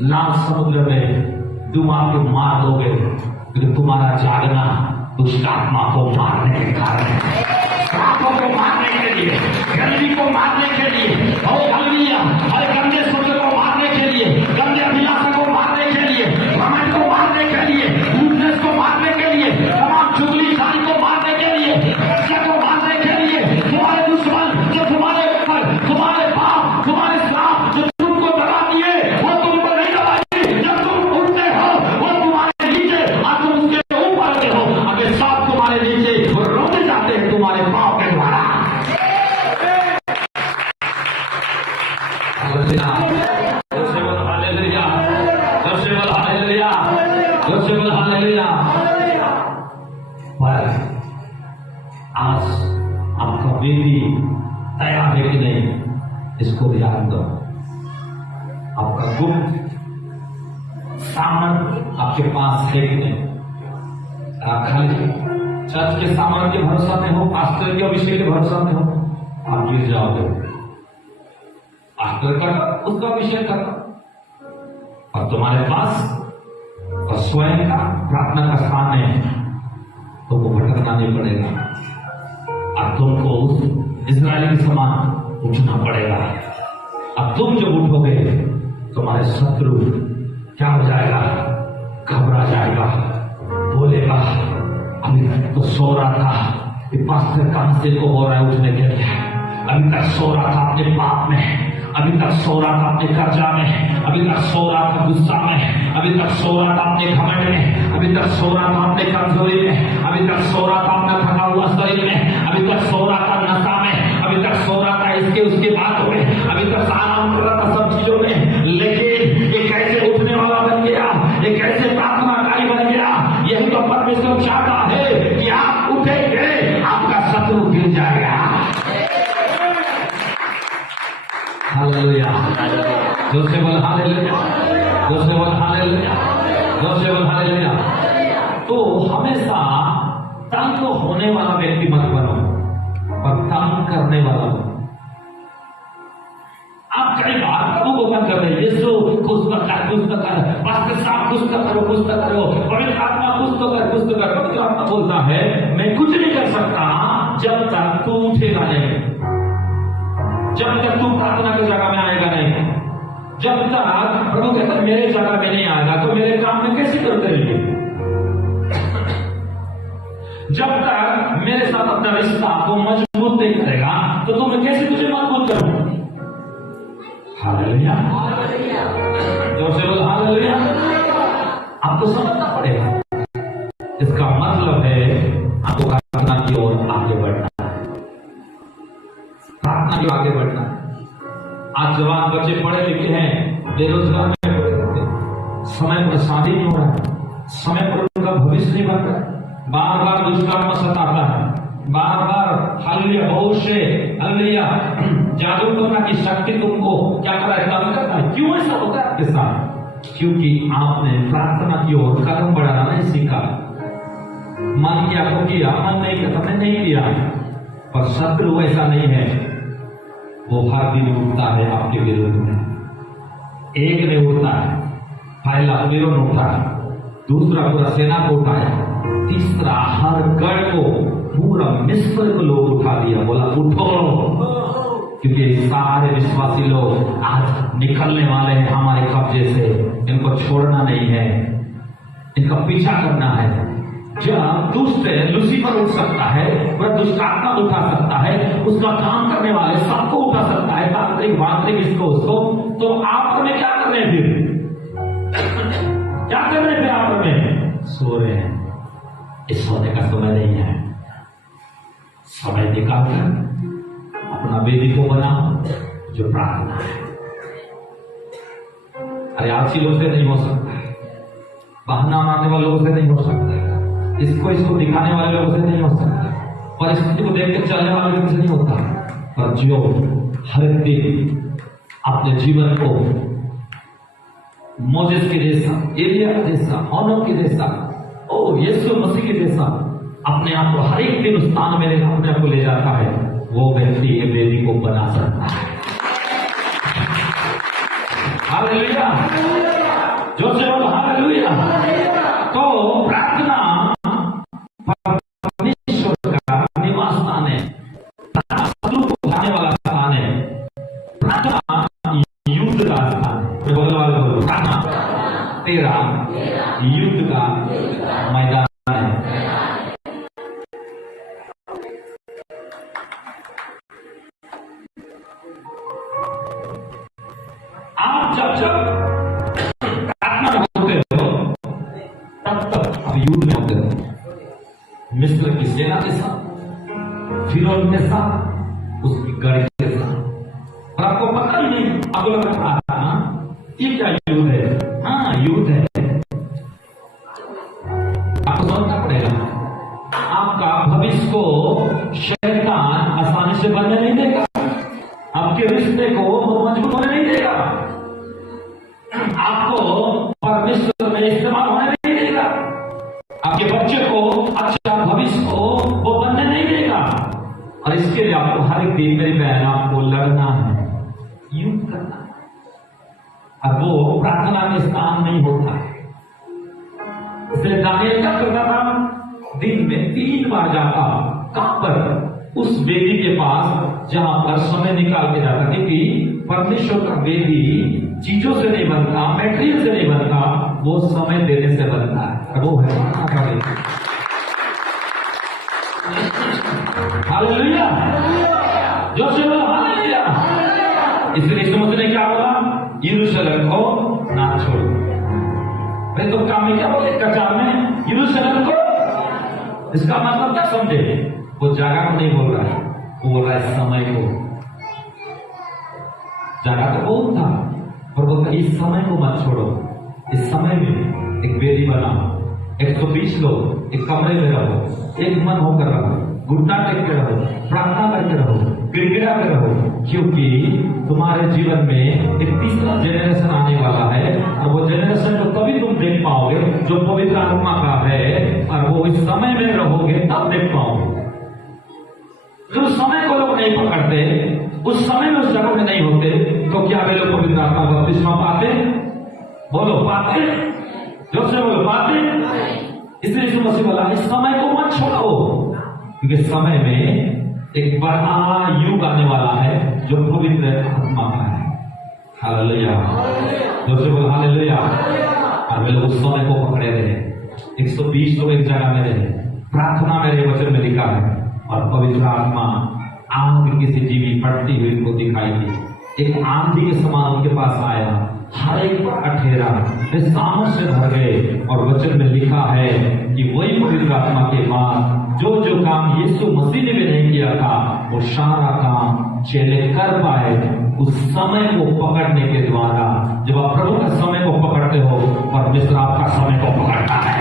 लाल समुद्र में डुबा के मार दोगे, क्योंकि तुम्हारा जागना दुष्ट आत्मा को मारने के कारण है, सांपों को मारने के लिए, गंदगी को मारने के लिए, और हालेलुया, हर गंदे सोच को मारने के लिए, गंदे अभिलाषा को मारने के लिए, घमंड को मारने के लिए, वीकनेस को मारने के लिए, तमाम चुगली खानी को मारने के लिए, ईर्ष्या को मारने के लिए, तुम्हारे दुश्मन जो तुम्हारे ऊपर, तुम्हारे पाप, तुम्हारे श्राप जो तुमको दबा दिए, वो तुमको नहीं दबाएंगे। जब तुम उठते हो वो तुम्हारे नीचे और तुम उसके ऊपर हो, अगर सांप तुम्हारे नीचे वो रुक जाते हैं तुम्हारे पाप के द्वारा। पर आज आपका बेबी तैयार है कि नहीं, इसको ध्यान दो। आपका गुप्त सामान आपके पास है कि नहीं? आप खाली चर्च के सामान के भरोसा में हो, पास्टर के अभिषेक के भरोसा में हो, आप गिर जाओगे। पास्टर का उसका अभिषेक करना, और तुम्हारे पास और स्वयं का प्रार्थना का स्थान है, तुमको भटकना नहीं पड़ेगा। अब तुमको उस इजराइल के समान उठना पड़ेगा। अब तुम जब उठोगे तुम्हारे शत्रु क्या हो जाएगा? घबरा जाएगा, बोलेगा अभी तक तो सो रहा था, ये पास्टर कहां से को हो रहा है उठने के लिए, अभी तक सो रहा था अपने पाप में, अभी तक सो रहा था अपने कर्जा में, अभी तक सो रहा था गुस्सा में, अभी तक सो रहा था अपने घमंड में, अभी तक सो रहा था अपने कमजोरी में, अभी तक सो रहा था अपना थका हुआ शरीर में, अभी तक सो रहा था नशा में, अभी तक सो रहा था इसके उसके बातों में, अभी तक आराम कर रहा था सब चीजों में। लेकिन ये कैसे उठने वाला बन गया, ये कैसे प्रार्थनाकारी बन गया? यही तो परमेश्वर चाहता है कि आप उठेंगे, आपका शत्रु गिर जाएगा। हालेलुया, जोर से बोल हालेलुया, जोर से बोल हालेलुया, जोर से बोल हालेलुया। तो हमेशा तंग होने वाला व्यक्ति मत बनो, पर तंग करने वाला बनो। आप कई बार प्रभु को मत कर रहे, यीशु कुछ तो कर, पास्टर साहब कुछ तो करो, पवित्र आत्मा कुछ तो कर। पवित्र आत्मा बोलता है मैं कुछ नहीं कर सकता जब तक तू उठेगा नहीं, जब तक तू प्रार्थना की जगह में आएगा नहीं, जब तक प्रभु कहता मेरे जगह में नहीं आएगा तो मेरे काम में कैसे करते रहिए, जब तक मेरे साथ अपना रिश्ता को मजबूत नहीं करेगा तो तुम्हें कैसे तुझे मजबूत करूं। हालेलुया, जोर से बोल हालेलुया। आपको समझना पड़ेगा, इसका मतलब है आपको प्रार्थना की ओर आगे बढ़ना है, प्रार्थना की आगे बढ़ना है। आज जवान बच्चे पढ़े लिखे हैं, बेरोजगार में पड़े रहते, समय पर शादी नहीं हो रहा है, समय पर उनका भविष्य नहीं बन रहा है, बार बार दुष्कर्म सताता है, बार बार हालेलुया बहुत से हालेलुया जादू करना की शक्ति तुमको क्या कर रहा है, काम करता है। क्यों ऐसा होता है आपके साथ? क्योंकि आपने प्रार्थना की ओर कदम बढ़ाना नहीं सीखा। मन किया तो किया, मन नहीं किया तो नहीं किया। पर शत्रु ऐसा नहीं है, वो हर दिन उठता है आपके विरोध में। एक ने उठता है, पहला विरोध उठा है, दूसरा पूरा सेना को उठाया, तीसरा हर गढ़ को पूरा मिस्र को लोग उठा दिया, बोला उठो, क्योंकि सारे विश्वासी लोग आज निकलने वाले हैं हमारे कब्जे से, इनको छोड़ना नहीं है, इनका पीछा करना है। जब दुष्ट लूसीफर उठ सकता है, वह दुष्ट आत्मा उठा सकता है, उसका काम करने वाले सबको उठा सकता है, तांत्रिक वांत्रिक इसको उसको, तो आप हमें क्या कर रहे हैं फिर? क्या कर रहे थे आप हमें? सो रहे हैं। इस सोने का समय नहीं है, समय निकालकर अपना बेदी को बनाओ जो प्रार्थना है। अरे आलसी लोग से नहीं हो सकता है, बहाना मारने वाले लोगों से नहीं हो सकता है, इसको दिखाने वाले लोगों से नहीं हो सकता, परिस्थिति को देख के चलने वाले लोगों से नहीं होता। पर जो हर दिन अपने जीवन को मोजेस के जैसा, एलिया के जैसा, होनोक के जैसा, ओ यीशु मसीह के जैसा अपने आप को हर एक दिन उस स्थान में अपने आप को ले जाता है, वो व्यक्ति ये बेदी को बना सकता है। हालेलुया, जो से बोलो हालेलुया। तो प्रार्थना परमेश्वर का निवास स्थान है, शत्रु को खाने वाला स्थान है, प्रार्थना युद्ध का स्थान है। बोलो वाले बोलो, प्रार्थना तेरा युद्ध का मैदान है। आप जब प्रार्थना होते हो तब आप युद्ध में होते हो। मिस्र की सेना के साथ, फिरौन के साथ, उसकी गढ़ के साथ, और आपको पता ही नहीं, आपको लग रहा था ये क्या युद्ध है। हाँ, युद्ध है, आपको समझना पड़ेगा। आपका भविष्य को शैतान आसानी से बनने नहीं देगा, आपके रिश्ते को मजबूत होने नहीं देगा, आपको परमेश्वर में इस्तेमाल होने नहीं देगा, आपके बच्चे को अच्छा भविष्य को वो बनने नहीं देगा। और इसके लिए आपको हर एक दिन, मेरी बहन, आपको लड़ना है, युद्ध करना है। अब वो प्रार्थना में स्थान नहीं होता है। इसलिए दानियल क्या करता था? दिन में 3 बार जाता, कहां पर? उस वेदी के पास जहां पर समय निकाल के जाता, क्योंकि परमेश्वर का वेदी चीजों से नहीं बनता, मैटेरियल से नहीं बनता, वो समय देने से बनता है। वो है हालेलुया, जो से बोलो हालेलुया। इसलिए यीशु मसीह ने क्या बोला? यरूशलेम को ना छोड़ो। भाई तो काम में क्या बोले कचार में? यरूशलेम को। इसका मतलब क्या समझे? वो जगह को नहीं बोल रहा है, वो बोल रहा है समय को। जगह तो बहुत था, और बोलता इस समय को मत छोड़ो। इस समय में एक वेदी बनाओ, 120 लोग एक कमरे में रहो, एक मन होकर रहो, घुटना टेक के रहो, प्रार्थना करके रहो, गिड़गिड़ा के रहो, क्योंकि तुम्हारे जीवन में एक तीसरा जेनरेशन आने वाला है। और वो जेनरेशन को तभी तुम देख पाओगे जो पवित्र आत्मा का है, और वो इस समय में रहोगे तब देख पाओगे। जो समय को लोग नहीं पकड़ते, उस समय में उस जगह में नहीं होते, तो क्या वे लोग पवित्र आत्मा का बपतिस्मा पाते? बोलो पाते? जो से बोलो पाते? इसलिए यीशु मसीह बोला इस समय को मत छोड़ो, क्योंकि समय में एक बड़ा युग आने वाला है जो पवित्र आत्मा का है। हालेलुया, जो से बोलो हालेलुया। और वे लोग उस समय को पकड़े रहे, 120 लोग एक जगह में रहे, प्रार्थना में रहे, वचन में लिखा है। और पवित्र आत्मा आग किसी जीवी पड़ती हुई उनको दिखाई दी, एक आंधी के समान उनके पास आया, हर एक पर अठेरा, वे सामर्थ से भर गए। और वचन में लिखा है कि वही पवित्र आत्मा के बाद जो जो काम यीशु मसीह ने भी नहीं किया था, वो सारा काम चेले कर पाए उस समय को पकड़ने के द्वारा। जब आप प्रभु के समय को पकड़ते हो, परमेश्वर आपका समय को पकड़ता है।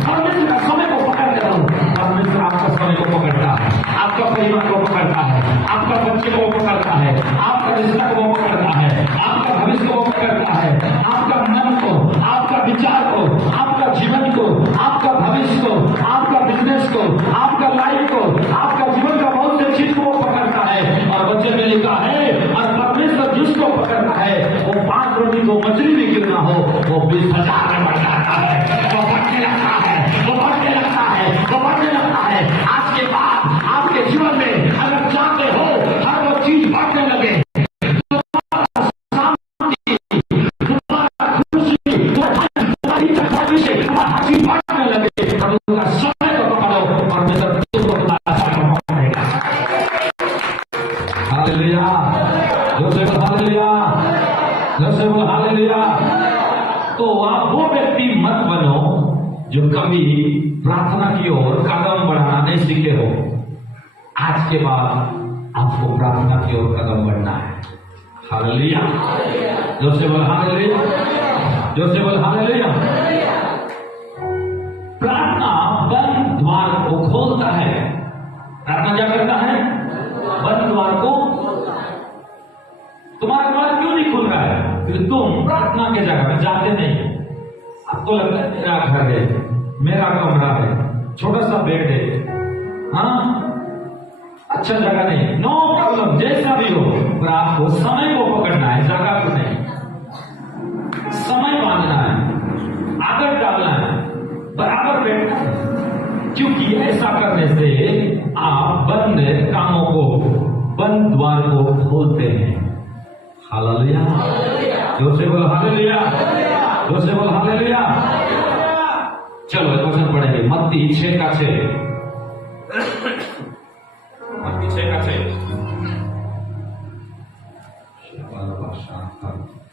परमेश्वर का समय को पकड़ते रहो, परमेश्वर आपका समय को पकड़ता है, आपका परिवार को पकड़ता है, आपका बच्चे को पकड़ता है, आपका रिश्ता को पकड़ता है, आपका भविष्य को पकड़ता है, आपका मन को, आपका विचार को, आपका जीवन को, आपका भविष्य को, आपका बिजनेस को, आपका लाइफ को, आपका जीवन का बहुत से चीज को पकड़ता है। और बच्चे में लिखा है, और परमेश्वर जिसको पकड़ता है, वो 5 रोटी को मछली भी क्यों ना हो, वो 20,000 में बढ़ जाता है, वो बढ़ने लगता है, वो बढ़ने लगता है, वो बढ़ने लगता है। आज के बाद आपके जीवन में अगर चाहते हो हर वो चीज बढ़ने लगे, तो आप वो व्यक्ति मत बनो जो कभी प्रार्थना की ओर कदम बढ़ाना नहीं सीखे हो। आज के बाद आपको प्रार्थना की ओर कदम बढ़ना है। हालेलुया, जो से बोल हालेलुया, जो से बोल हालेलुया। प्रार्थना बंद द्वार को खोलता है। प्रार्थना क्या करता है? बंद द्वार को। तुम्हारा द्वार क्यों नहीं खुल रहा है? क्योंकि तुम प्रार्थना के जगह में जाते नहीं। आपको लगता है मेरा घर है, मेरा कमरा है, छोटा सा बेड है, हाँ अच्छा जगह नहीं, नो प्रॉब्लम, जैसा भी हो, पर आपको समय को पकड़ना है, जगह को नहीं। समय बांधना है, आदत डालना है, बराबर बैठना है, क्योंकि ऐसा करने से आप बंद कामों को, बंद द्वार को खोलते हैं। हालेलुया, जोर से बोल हालेलुया, जोर से बोल हालेलुया। चलो एक वचन पढ़ेंगे, मत्ती 6:6। मत्ती 6:6।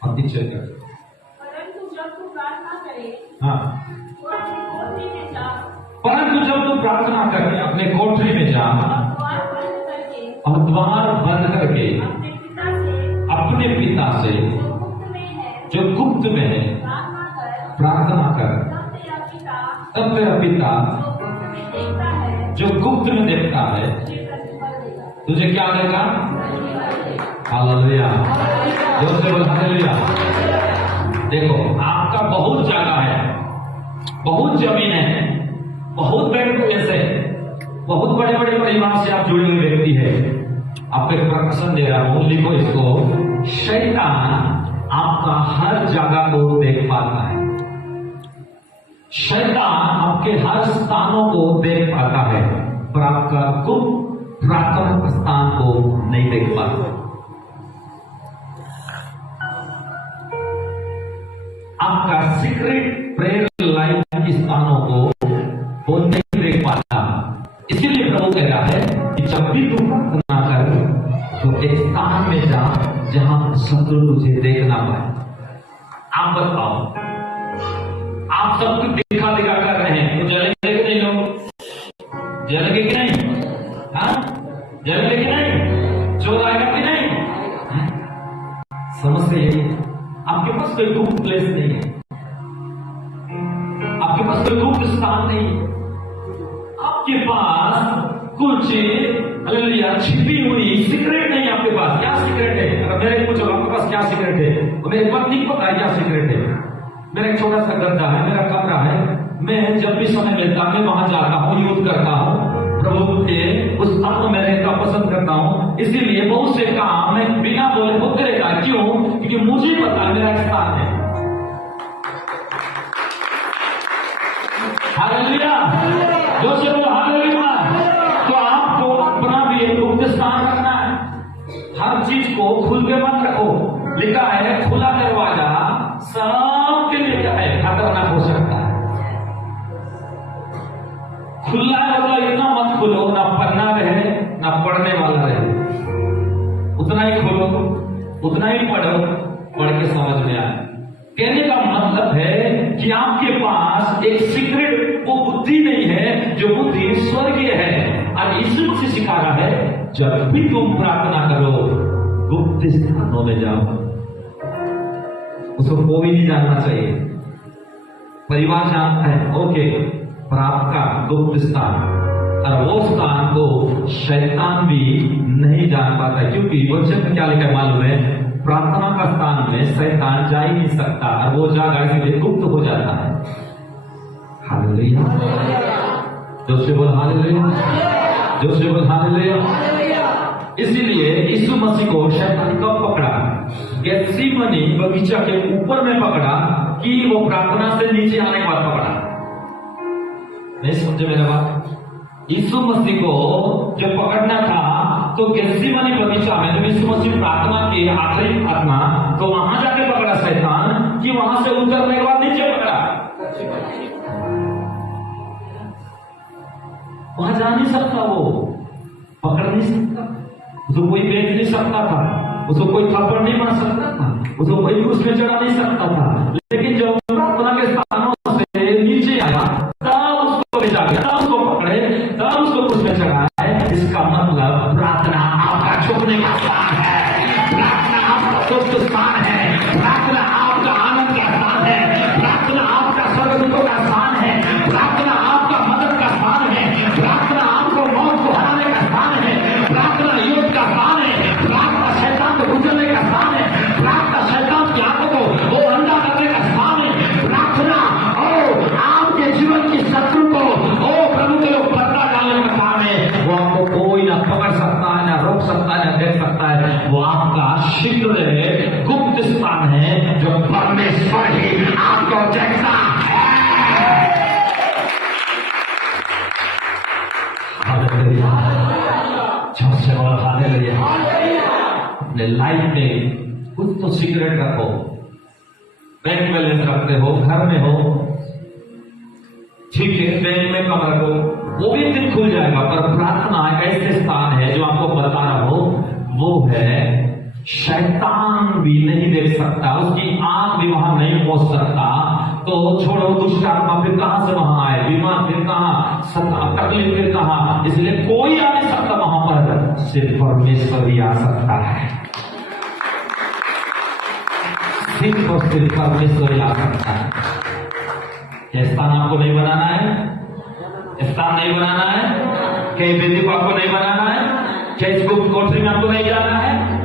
मत्ती 6:6। परंतु जब तू प्रार्थना करे, हाँ, तो अपनी कोठरी में जा, परंतु जब तू प्रार्थना करके अपने कोठरी में जा और द्वार और द्वार बंद करके बंद करके अपने पिता से अपने पिता से जो गुप्त में है जो गुप्त में है प्रार्थना कर, प्रार्थना कर, तब तेरा पिता तब तेरा पिता जो गुप्त में देखता है जो गुप्त में देखता है तुझे प्रतिफल देगा। तुझे क्या देगा? प्रतिफल देगा। हालेलुया, जोर से बोल हालेलुया। देखो, आपका बहुत जगह है, बहुत जमीन है, बहुत बैंक प्लेस है, बहुत बड़े बड़े परिवार से आप जुड़े हुए व्यक्ति है। आपको एक प्रश्न दे रहा हूं, लिखो इसको। शैतान आपका हर जगह को देख पाता है, शैतान आपके हर स्थानों को देख पाता है, पर आपका गुप्त प्रार्थना स्थान को नहीं देख पाता। आपका सीक्रेट प्रेयर लाइफ के स्थानों को वो नहीं देख पाता। इसीलिए प्रभु कह रहा है कि जब भी तू प्रार्थना कर तो एक स्थान में जा जहां शत्रु तुझे देख ना पाए। आप बताओ, आप सब कुछ दिखा दिखा कर रहे हैं, तो जलेंगे कि नहीं लोग? जलेंगे कि नहीं? हाँ, जलेंगे कि नहीं? जोर आएगा कि नहीं? समझते यही, आपके पास कोई गुप्त प्लेस नहीं है, आपके पास कोई गुप्त स्थान नहीं है, आपके पास कुछ हालेलुया छिपी हुई सीक्रेट नहीं। आपके पास क्या सीक्रेट है? अगर मेरे पूछो आपके पास क्या सीक्रेट है, तो मेरे पत्नी को पता है क्या सीक्रेट है। मेरा एक छोटा सा गड्ढा है, मेरा कमरा है, मैं जब भी समय मिलता मैं वहां जाता हूँ, यूज करता हूँ, प्रभु के उस स्थान में रहना पसंद करता हूँ। इसीलिए बहुत से काम मैं बिना बोले होते रहता है। क्यों? क्योंकि मुझे पता है मेरा स्थान है। हालेलुया, जो से बोलो हालेलुया। तो आपको अपना भी एक गुप्त स्थान रखना है, हर चीज को खुल के मत रखो। लिखा है खुला दरवाजा सबके लिए क्या है, खतरनाक हो सकता है। खुला है मतलब इतना मत खोलो ना पढ़ना रहे ना पढ़ने वाला रहे, उतना ही खोलो, उतना ही पढ़ो, पढ़ के समझ में आए। कहने का मतलब है कि आपके पास एक सीक्रेट वो बुद्धि नहीं है, जो बुद्धि स्वर्गीय है। और यीशु से सिखा रहा है जब भी तुम प्रार्थना करो गुप्त स्थानों में जाओ। उसको कोई नहीं जानना चाहिए, परिवार जानता है ओके, पर आपका गुप्त स्थान और वो स्थान को शैतान भी नहीं जान पाता। क्योंकि वचन में क्या लिखा मालूम है? प्रार्थना का स्थान में शैतान जा ही नहीं सकता, और वो जागा इसलिए गुप्त हो जाता है। हालेलुया, जो से बोल हालेलुया, जो से बोल हालेलुया। इसीलिए यीशु मसीह को शैतान कब पकड़ा? गेत्सेमनी बगीचा के ऊपर में पकड़ा कि वो प्रार्थना से नीचे आने के बाद पकड़ा। नहीं समझे मेरा बात? यीशु मसीह को जब पकड़ना था तो गेत्सेमनी बगीचा में जब यीशु मसीह प्रार्थना की आखिरी प्रार्थना, तो वहां जाके पकड़ा शैतान कि वहां से उतरने के बाद नीचे पकड़ा। वहां जा नहीं सकता, वो पकड़ नहीं सकता, उसको कोई बेच नहीं सकता था, उसको कोई थप्पड़ नहीं मार सकता था, उसको कोई उसमें चढ़ा नहीं सकता था। लेकिन जब प्रार्थना के स्थानों से नीचे आया तब उसको बेचा गया, तब उसको पकड़े, तब उसको उसमें चढ़ाए। इसका मतलब प्रार्थना आपका झुकने का स्थान है, प्रार्थना आपका सुस्त स्थान है, प्रार्थना आपका आनंद का स्थान है, प्रार्थना आपका स्वर्गदूतों का स्थान है, प्रार्थना आपका मदद का स्थान है, प्रार्थना आपको मौत को हराने का स्थान है, प्रार्थना योग का स्थान है, प्रार्थना शैतान को गुजरने का स्थान है, प्रार्थना शैतान की आंखों को वो अंधा करने का स्थान है, प्रार्थना आपके जीवन की शत्रु को परमेश्वर ही आपको देखता है। हालेलुया, सबसे बड़ा हालेलुया। अपने लाइफ में कुछ तो सीक्रेट रखो, बैंक बैलेंस रखते हो, घर में हो, ठीक है, बैंक में कम रखो, वो भी दिन खुल जाएगा। पर प्रार्थना एक ऐसे स्थान है जो आपको बता रहा हो, वो है शैतान भी नहीं देख सकता, उसकी आंख भी वहां नहीं पहुंच सकता। तो छोड़ो दुष्ट आत्मा फिर कहां से वहां आए, बीमार फिर कहां, तकलीफ फिर कहां, इसलिए कोई आ नहीं सकता वहां पर, सिर्फ परमेश्वर ही आ सकता है। सिर्फ और सिर्फ परमेश्वर ही आ सकता है। यह स्थान आपको नहीं बनाना है, स्थान नहीं बनाना है, कई वेदी को आपको नहीं बनाना है, क्या इसको कोठरी में आपको नहीं जाना है,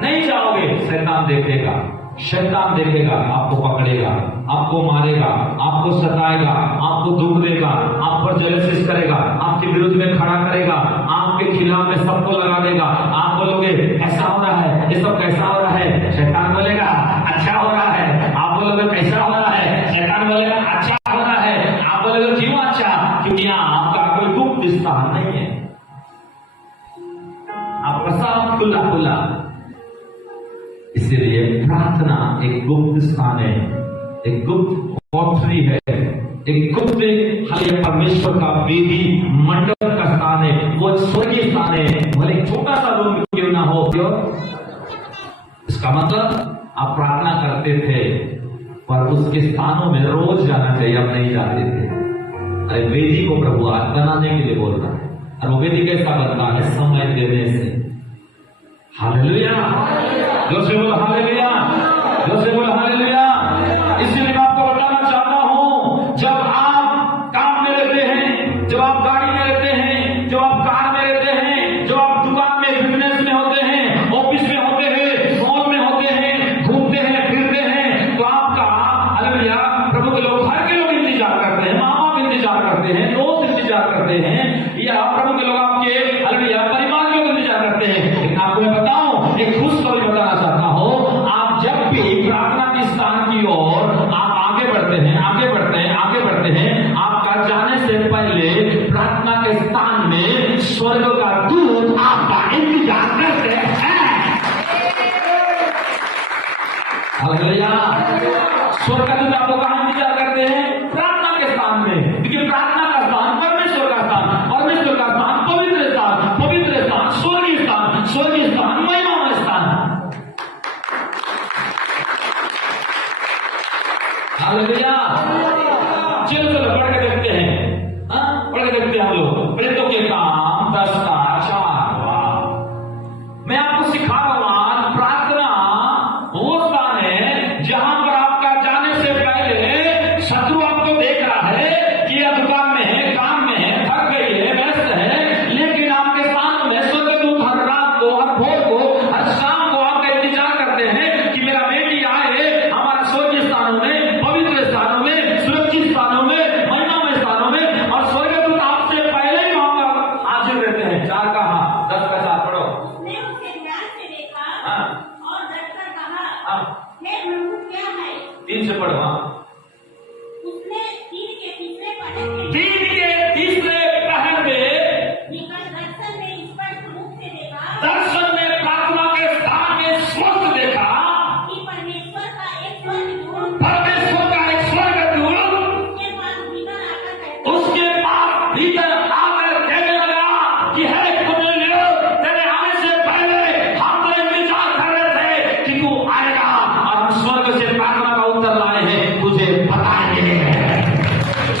नहीं जाओगे। शैतान देखेगा, शैतान देखेगा, आपको पकड़ेगा, आपको मारेगा, आपको सताएगा, आपको दुख देगा, आप पर जलसिस करेगा, आपके विरुद्ध में खड़ा करेगा, आपके खिलाफ में सबको लगा देगा। आप बोलोगे ऐसा हो रहा है, ये सब कैसा हो रहा है, शैतान बोलेगा अच्छा हो रहा है। आप बोलोगे कैसा हो रहा है, शैतान बोलेगा अच्छा हो रहा है। आप बोलोगे क्यों अच्छा, क्योंकि आपका कोई गुप्त स्थान नहीं है, आपका सब खुला खुला। इसीलिए प्रार्थना एक गुप्त स्थान है, एक गुप्त कोठरी है, एक गुप्त परमेश्वर का वेदी मंडप का स्थान है, वो स्वर्गीय स्थान है। भले छोटा सा रूम क्यों ना हो, क्यों? इसका मतलब आप प्रार्थना करते थे पर उसके स्थानों में रोज जाना चाहिए, अब नहीं जाते थे। अरे वेदी को प्रभु आज बनाने के लिए बोल रहा है, और वो वेदी कैसा बनता है, समय देने से। हालेलुया, जो से बोल हालेलुया, जो से बोल हालेलुया। इसीलिए मैं आपको बताना चाहता हूं, जब आप काम में रहते हैं, जब आप गाड़ी में रहते हैं, जब आप कार में रहते हैं, जब आप दुकान में बिजनेस में होते हैं, ऑफिस में होते हैं, मॉल में होते हैं, घूमते हैं फिरते हैं, तो आपका हालेलुया प्रभु के लोग, घर के लोग इंतजार करते हैं, माँ बाप इंतजार करते हैं, दोस्त इंतजार करते हैं, या प्रभु के लोग आपके हालेलुया परिवार के लोग इंतजार करते हैं। लेकिन आपको मैं बताऊं, एक खुशखबरी बताना चाहता हूं, आप जब भी प्रार्थना के स्थान की ओर आप आगे बढ़ते हैं, आगे बढ़ते हैं, आगे बढ़ते हैं, आपका जाने से पहले प्रार्थना के स्थान में स्वर्ग का दूत आपका इंतजार करते हैं। हालेलुया, स्वर्ग का दूत आपको कहां इंतजार करते हैं, प्रार्थना के स्थान में, क्योंकि प्रार्थना का स्थान परमेश्वर का स्थान, परमेश्वर का स्थान पवित्र स्थान, पवित्र स्थान स्वर्गीय स्थान, स्वर्गीय स्थान महिमा स्थान। हालेलुया, चलो पढ़ के देखते हैं, पढ़ के देखते हैं हम लोग। प्रेतों के काम 10 का 4। मैं आपको सिखा रहा हूं, प्रार्थना वो स्थान है जहां पर आपका जाने से पहले शत्रु आपको देख रहा है कि यह दुकान में है, काम में है, थक गई है, व्यस्त है, लेकिन आपके सामने में स्वर्गदूत हर रात को, हर भोर को, हर शाम को आपका इंतजार करते हैं कि मेरा बेटी आए हमारा स्वर्गीय स्थानों में, पवित्र स्थानों में, सुरक्षित स्थानों में, महिमामय स्थानों में, और स्वर्गदूत आपसे पहले ही वहां पर हाजिर रहते हैं। 4 का 10 का 4 पढ़ो। उसने उसे ध्यान से देखा हाँ। और डरकर कहा, हाँ। हे प्रभु क्या है? 3 से पढ़ो। उसने दिन के तीसरे पहर में दिन के तीसरे पहर में निकट दर्शन में स्पष्ट रूप से देखा दर्शन में प्रार्थना के स्थान में स्वस्थ देखा कि परमेश्वर का एक स्वर्गदूत परमेश्वर का एक स्वर्गदूत उसके पास भीतर आकर उसके पास भीतर आकर कहने लगा कि हे कुरनेलियो, तेरे आने से पहले हम तो इंतजार कर रहे थे कि तू आएगा, और हम स्वर्ग से प्रार्थना का उत्तर लाए हैं, तुझे बताएंगे,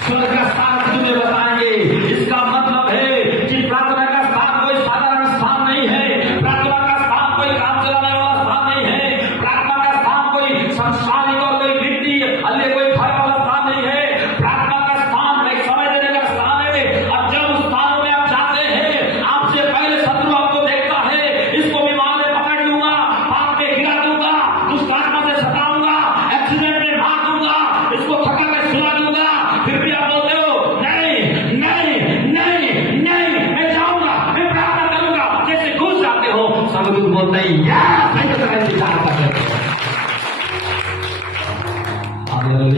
स्वर्ग का स्थान तुझे बताएंगे। इसका मतलब है कि प्रार्थना का स्थान कोई साधारण स्थान नहीं है, प्रार्थना का स्थान कोई काम चलाने वाला स्थान नहीं है, प्रार्थना का स्थान कोई संस्थानिक और कोई व्यक्ति अन्य कोई भय वाला स्थान नहीं है। प्रार्थना का स्थान एक समय देने का स्थान है, और जब उस स्थान में आप जाते हैं, आपसे पहले शत्रु आपको देखता है, इसको विमान में पकड़ लूंगा, पाप में गिरा दूंगा, दुष्ट आत्मा से सताऊंगा, एक्सीडेंट में मार दूंगा, इसको थका के सुला दूंगा, फिर भी आप बोलते हो नहीं नहीं नहीं नहीं, मैं जाऊंगा, मैं प्रार्थना करूंगा, जैसे घुस जाते हो, स्वर्गदूत बोलते हैं इंतजार कर रहे हैं।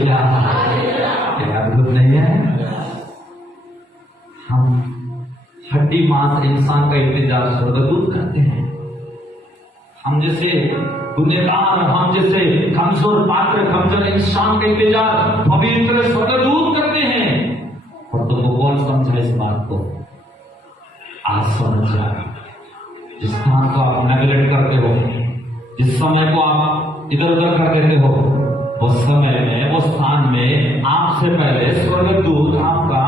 हालेलुया। क्या अद्भुत नहीं है? हम हड्डी मांस इंसान का इंतजार स्वर्गदूत करते हैं। हम जैसे गुनहगार, हम जैसे कमजोर पात्र, कमजोर इंसान का इंतजार पवित्र स्वर्गदूत करते हैं। और तुमको कौन समझा इस बात को? आज समझ जाए। जिस स्थान को आप नेगलेक्ट करते हो, जिस समय को आप इधर उधर कर देते हो, उस समय में, उस स्थान में आपसे पहले स्वर्गदूत आपका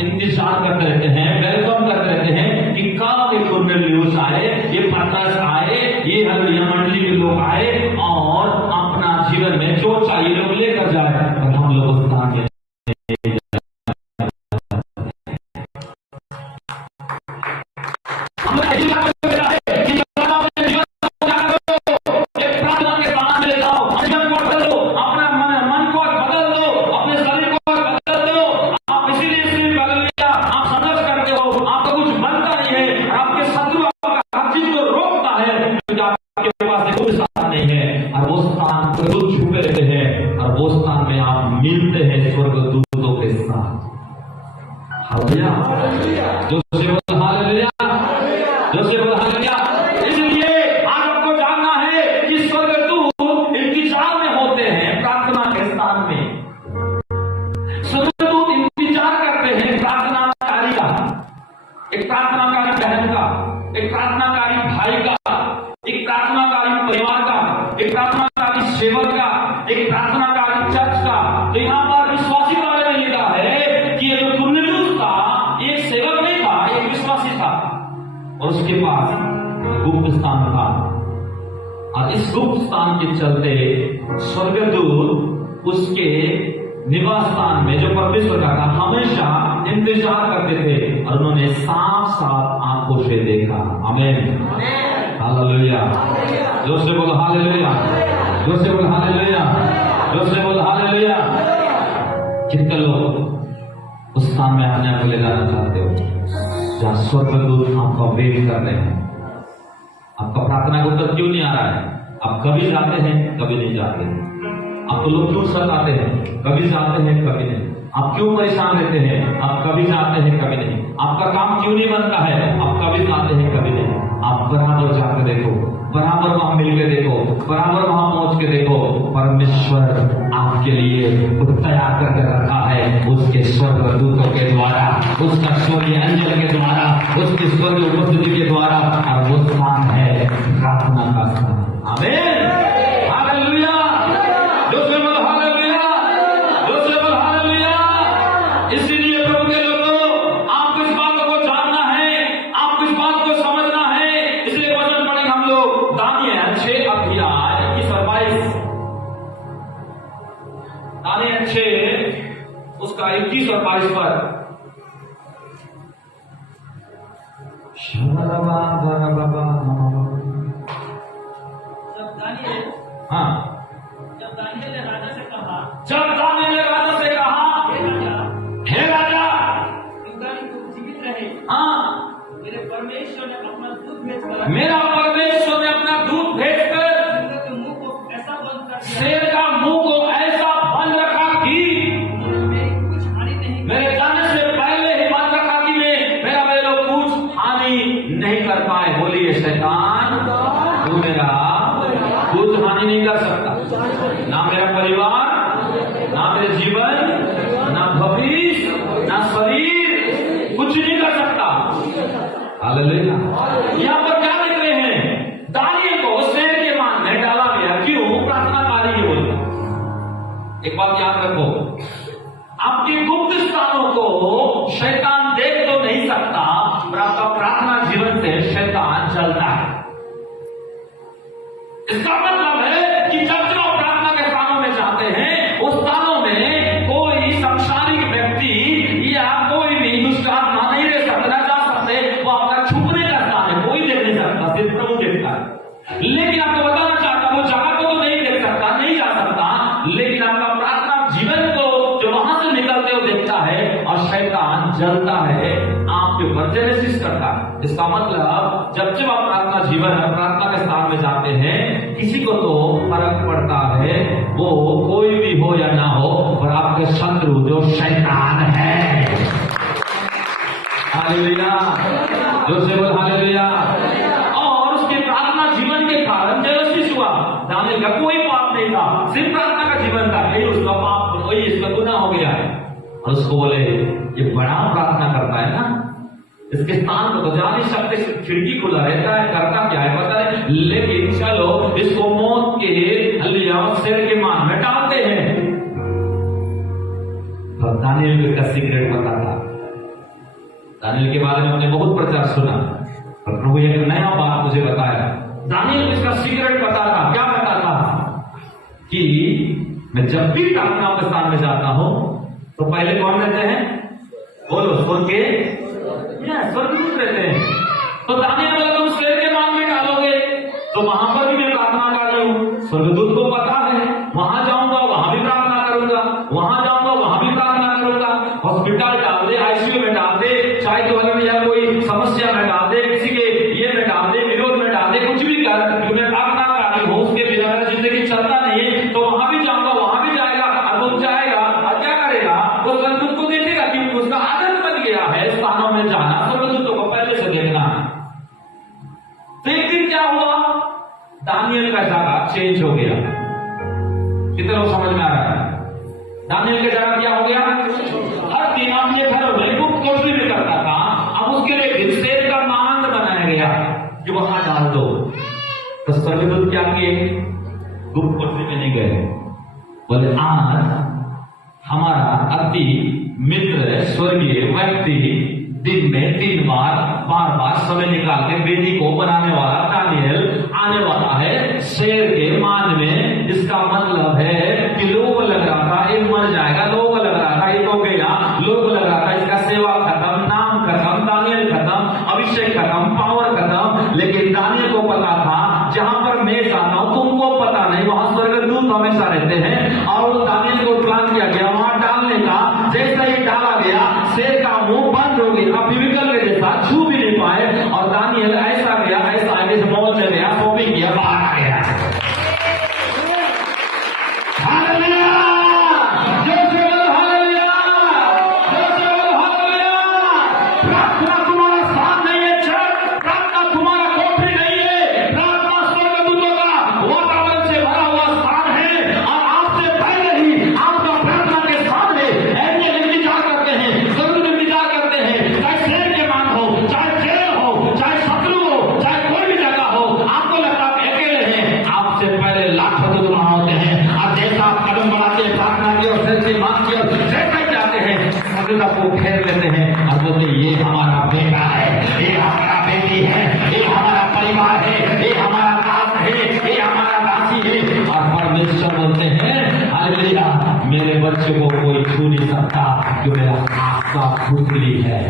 इंतजार करते रहते हैं, वेलकम करते रहते हैं कि कब ये कुर्नेलियुस आए, ये पतरस आए, ये हल्दिया मंडली के लोग आए और अपना जीवन में जो चाहिए लोग लेकर जाए। और हम लोग उस स्थान में के चलते स्वर्गदूत उसके निवास स्थान में जो परमेश्वर का था हमेशा इंतजार करते थे और उन्होंने साफ साफ आंखों से देखा। आमीन, हालेलुया। जोर से बोलो हालेलुया, जोर से बोलो हालेलुया, जोर से बोलो हालेलुया। कितने लोग उस स्थान में अपने आप ले जाना चाहते हो जहां स्वर्गदूत आपका वेट कर रहे हैं? आपका प्रार्थना का उत्तर क्यों नहीं आ रहा है? आप कभी जाते हैं, कभी नहीं जाते। आपको लोग क्यों सताते हैं? कभी जाते हैं, कभी नहीं। आप क्यों परेशान रहते हैं? आप कभी जाते हैं, कभी नहीं। आपका काम क्यों नहीं बनता है? आप कभी जाते हैं, कभी नहीं। आप बराबर जाकर देखो, बराबर वहां मिलकर देखो, बराबर वहां पहुंच के देखो। परमेश्वर आपके लिए तैयार करके रखा है, उसके स्वर्गदूतों के द्वारा, उसका स्वर्गीय अंजल के द्वारा, उसकी स्वर्गीय उपस्थिति के द्वारा। और वो स्थान है प्रार्थना का स्थान। आमीन, हालेलुया, जोर बोल हालेलुया, जोर बोल हालेलुया। इसीलिए प्रभु के लोगों, आपको इस बात को जानना है, आपको इस बात को समझना है। इसलिए वचन पढ़ेंगे हम लोग दानियेल 6 अध्याय 21 और 22। दानियेल 6 उसका 21 और 22 पर। हाँ, जब दानियेल ने राजा से कहा, हे राजा, युगानी तू जीवित रहे। हाँ, मेरे परमेश्वर ने अपना दूत भेजकर, मेरा परमेश्वर ने अपना दूत भेजकर शेर के मुंह को ऐसा बंद कर दिया, शेर का मुंह को ऐसा बंद रखा कि मेरी कुछ हानि नहीं, मेरे जाने से पहले ही बंद रखा कि मेरे लोग कुछ हानि नहीं कर पाए। बोलिए शैतान, तू मेरा कुछ हानि नहीं कर सकता, ना मेरा परिवार, ना मेरे जीवन, ना भविष्य, ना शरीर, कुछ नहीं कर सकता। हालेलुया। यहाँ पर क्या लिख रहे हैं? दानियेल को शेर के मान में डाला गया। क्यों? प्रार्थनाकारी है बोलते। एक बात याद रखो, आपके गुप्त स्थानों को शैतान देख तो नहीं सकता, पर आपका प्रार्थना जीवन से शैतान जलता है। इसका मतलब है कि जब जब आप प्रार्थना के स्थानों में जाते हैं, उस स्थानों में कोई सांसारिक व्यक्ति या कोई भी दुष्ट आत्मा नहीं रह सकता, ना जा सकते। वो आपका छुपने का स्थान है, कोई देख नहीं सकता, सिर्फ प्रभु देखता है। लेकिन आपको बताना चाहता, वो जगह को तो नहीं देख सकता, नहीं जा सकता, लेकिन आपका प्रार्थना जीवन को जो वहां से निकलते हुए देखता है और शैतान जलता के ऊपर जेनेसिस करता है। इसका मतलब जब जब आप प्रार्थना जीवन में प्रार्थना के स्थान में जाते हैं, किसी को तो फर्क पड़ता है, वो कोई भी हो या ना हो, पर आपके शत्रु जो शैतान है। हालेलुया, जो से बोल हालेलुया। और उसके प्रार्थना जीवन के कारण जेनेसिस हुआ। दानियल का कोई पाप नहीं था, सिर्फ प्रार्थना का जीवन था, यही उसका पाप, वही इसका गुनाह हो गया है। और उसको बोले ये बड़ा प्रार्थना करता है ना, इसके स्थान को तो जा नहीं सकते, खिड़की खुला रहता है, करता क्या है पता नहीं, लेकिन चलो इसको मौत के सिर के मान में डालते हैं। तो दानियल का सीक्रेट पता था। दानियल के बारे में हमने बहुत प्रचार सुना, और प्रभु एक नया बात मुझे बताया। दानियल इसका सीक्रेट पता था। क्या पता था? कि मैं जब भी प्रार्थना के स्थान में जाता हूं तो पहले कौन रहते हैं? बोलो, स्वर्ग के स्वर्गदूत रहते हैं। तो दानियल बोला तुम शेर के मान में डालोगे तो वहां पर भी मैं प्रार्थना कर रही हूं, स्वर्गदूत को पता है, वहां जाऊंगा वहां भी प्रार्थना करूंगा, वहां जाऊंगा वहां भी प्रार्थना करूंगा। हॉस्पिटल डाल दे, आईसीयू में डाल दे, चाहे तो अगर या कोई समस्या में डाल दे, किसी के ये में डाल दे, विरोध में डाल दे, कुछ भी कर, मैं प्रार्थना कर रही हूं, उसके बिना जिंदगी चलता नहीं है, तो वहां भी जाऊंगा वहां भी जाएगा, और वो जाएगा और क्या करेगा? वो स्वर्गदूत को देखेगा कि उसका आदत बन गया है स्थानों में जाना, स्वर्गदूतों को पहले से देखना। तो एक दिन क्या हुआ? दानियल का जगह चेंज हो गया। कितने लोग समझ में आ रहा है? दानियल का जगह क्या हो गया? हर दिन आप ये घर गुप्त कोठरी में करता था, अब उसके लिए शेर का मांद बनाया गया कि वहां डाल दो। तो स्वर्गदूत क्या किए? गुप्त कोठरी में नहीं गए, बोले आज हमारा अति मित्र स्वर्गीय व्यक्ति दिन में 3 बार बार समय निकाल के वेदी को बनाने वाला दानियल आने वाला है शेर के मान में। इसका मतलब है कि लोग लग रहा था ये मर जाएगा, लोग लग रहा था ये तो गया, लोग लग रहा था इसका सेवा खत्म, नाम खत्म, दानियल खत्म, अभिषेक खत्म, पावर खत्म। लेकिन दानियल को पता था जहां पर मैं जाता हूं तुमको पता नहीं, वहां स्वर्गदूत हमेशा रहते हैं। और दानियल को प्लान किया गया वहां डालने का। जैसा ही डाला गया शेर का मुंह बंद हो गया, फिजिकल के जैसा छू भी नहीं पाए, और दानियल ऐसा गया ऐसा आगे से मौत में गया, शॉपिंग किया, बाहर आ गया। हालेलुया, प्रार्थना तुम्हारा स्थान नहीं है चर्च, प्रार्थना तुम्हारा कोठरी नहीं है, प्रार्थना स्वर्गदूतों का वातावरण से भरा हुआ स्थान है। और आपसे पहले ही आपका प्रार्थना के सामने एंजल इंतजार करते हैं, स्वर्गदूत इंतजार करते हैं। चाहे शेर के मान हो, चाहे जेल हो, चाहे शत्रु हो, चाहे कोई भी जगह हो, आपको लगता है अकेले हैं, आपसे पहले लाखों दूत वहां होते हैं। और जैसा आप कदम बढ़ाते हैं प्रार्थना की और से मांग की और जैसे जाते हैं, स्वर्गदूत आपको घेर लेते हैं और बोलते ये हमारा बेटा है, ये हमारा बेटी है, ये हमारा परिवार है, ये हमारा दास है, ये हमारा दासी है। और परमेश्वर बोलते हैं हालेलुया, मेरे बच्चे को कोई छू नहीं सकता जो मेरा आपका पुतली है।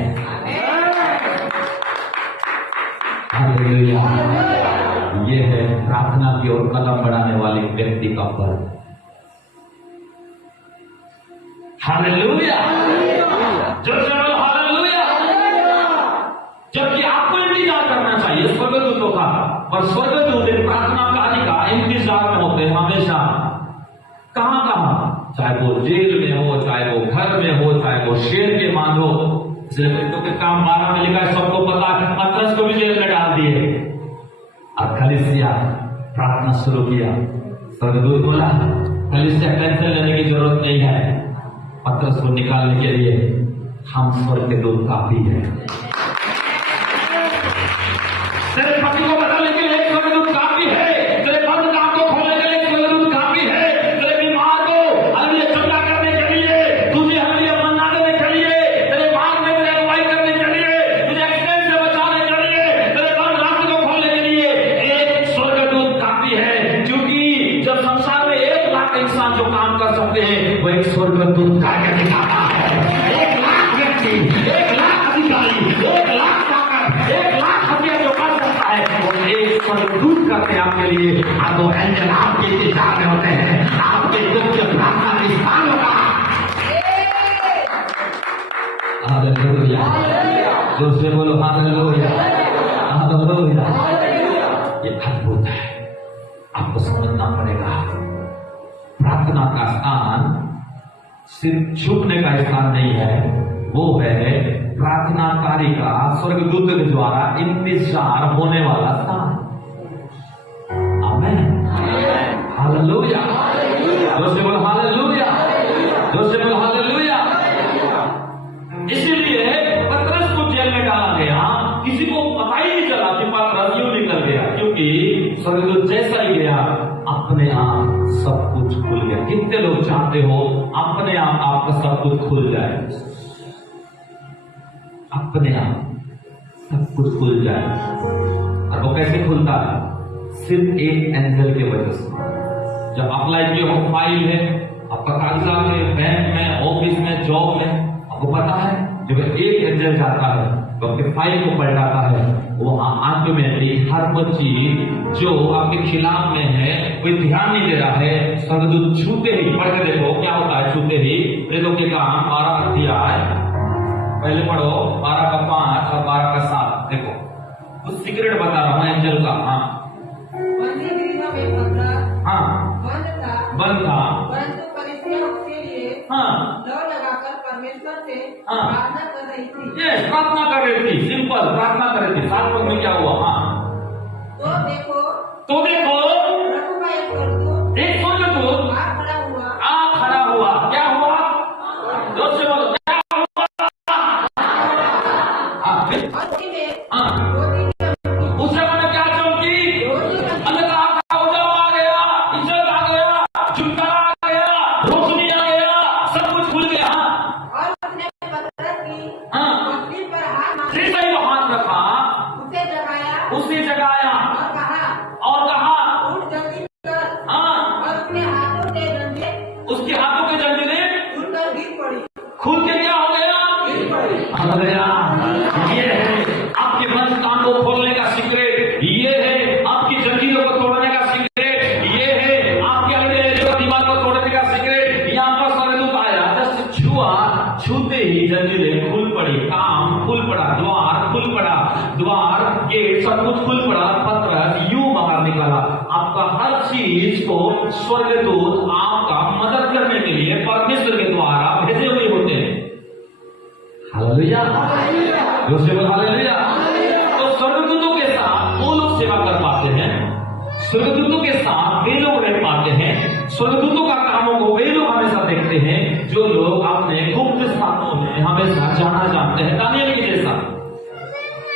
हालेलुया, ये है प्रार्थना की ओर कदम बढ़ाने वाले व्यक्ति का फर्क। Hallelujah, hallelujah. जबकि आपको इंतजार करना चाहिए स्वर्गदूतों का, और स्वर्गदूत प्रार्थना कार्य का इंतजार में होते हैं हमेशा। कहां कहां, चाहे वो जेल में हो, चाहे वो घर में हो, चाहे वो शेर के मान हो। क्योंकि काम 12 में लिखा है, सबको पता है, पतरस को भी जेल में डाल दिए। अब कलीसिया प्रार्थना शुरू किया, स्वर्गदूत बोला कलीसिया टेंशन लेने की जरूरत नहीं है, पतरस को निकालने के लिए हम स्वर्ग के दूत काफी है। तेरे पति को बदलने के लिए स्वर्गदूत काफी है, तेरे बंद काम को खोलने के लिए स्वर्गदूत काफी है, तेरे बीमार को हमें चंगा करने के लिए, तुझे हमें मन्ना देने के लिए, तेरे बाग में तेरे अगुवाई करने के लिए, तुझे एक्सीडेंट से बचाने के लिए, तेरे बंद रास्ते को खोलने के लिए एक स्वर्गदूत काफी है। क्योंकि जब संसार में 1 लाख इंसान जो काम कर सकते हैं वो एक स्वर्गदूत करके दिखाता है। 1 लाख व्यक्ति, 1 लाख अधिकारी, 1 लाख ताकत, 1 लाख हथियार जो कर सकता है वो एक स्वर्गदूत करते हैं आपके लिए। अब वो एंजल आपके इंतजार में होते हैं, आपके दुख के प्रार्थना के स्थान होगा। हालेलुया, जोर से बोलो हालेलुया, हालेलुया। ये अद्भुत है, आपको समझना पड़ेगा। प्रार्थना का स्थान सिर्फ छुपने का स्थान नहीं है, वो है प्रार्थनाकारी का स्वर्गदूत के द्वारा इंतजार होने वाला स्थान। आमीन, हालेलुया, जोर से बोलो हालेलुया, जोर से बोलो हालेलुया। इसीलिए पतरस को जेल में डाला गया, किसी को पता ही नहीं चला कि पतरस यूं निकल गया, क्योंकि स्वर्गदूत जैसा ही गया अपने आप सब कुछ खुल गया। कितने लोग चाहते हो अपने आप आपका सब कुछ खुल जाए, अपने आप सब कुछ खुल जाए। और वो कैसे खुलता है? सिर्फ एक एंजल के वजह से। जब अप्लाई किया हो, फाइल है आपका, कागजात है, बैंक में, ऑफिस में, जॉब में, आपको पता है जब एक एंजल जाता है तो आपके फाइल को पलटाता है, वहां ऑटोमेटिक हर वो चीज जो आपके खिलाफ में है कोई ध्यान नहीं दे रहा है, स्वर्गदूत छूते ही, पढ़ के देखो क्या होता है छूते ही। प्रेतों के काम 12 अध्याय, पहले पढ़ो 12 का 5 और 12 का 7। देखो कुछ सीक्रेट बता रहा हूँ एंजल का। हाँ बंद था, परंतु कलीसिया उसके लिए लौ लगाकर परमेश्वर से प्रार्थना कर रही थी। ये प्रार्थना कर रही थी, सिंपल प्रार्थना कर रही थी। 7 पद में क्या हुआ? तो देखो प्रभु का एक स्वर्गदूत आ खड़ा हुआ। क्या हुआ? जोर से बोलो, क्या हुआ? उस समय में क्या चमकी? अंधकार का उजाला आ गया, इज्जत आ गया, छुटकारा आ गया, रोशनी आ गया, सब कुछ खुल गया। और उसने पतरस की पत्नी पर हाथ रखा, उसे जगाया और कहा उठ जल्दी कर। और उसके हाथों के जंजीरें खुलकर गिर पड़ी। खुल के क्या हो गया? हालेलुया। ये है आपके मन कान को खोलने का सीक्रेट, ये है आपकी जंजीरों को तोड़ने का सीक्रेट, ये है आपके अंदर दिमाग को तोड़ने का सीक्रेट। यहाँ पर स्वर्गदूत आया, जस्ट छुआ, छूते ही जंजीरें खुल पड़ी, काम खुल पड़ा, द्वार खुल पड़ा, द्वार गेट सब कुछ खुल पड़ा। पतरस यूं बाहर निकला। आपका हर चीज को स्वर्गदूत आपका मदद करने के लिए परमेश्वर के द्वारा भेजे हुए होते हैं। Hallelujah, hallelujah. तो स्वर्गदूतों के साथ वो लोग सेवा कर पाते हैं, स्वर्गदूतों के साथ वे लोग रह पाते हैं, स्वर्गदूतों का कामों को वे लोग हमेशा देखते हैं जो लोग अपने गुप्त स्थानों में हमेशा जाना जानते हैं। दानियल के जैसा,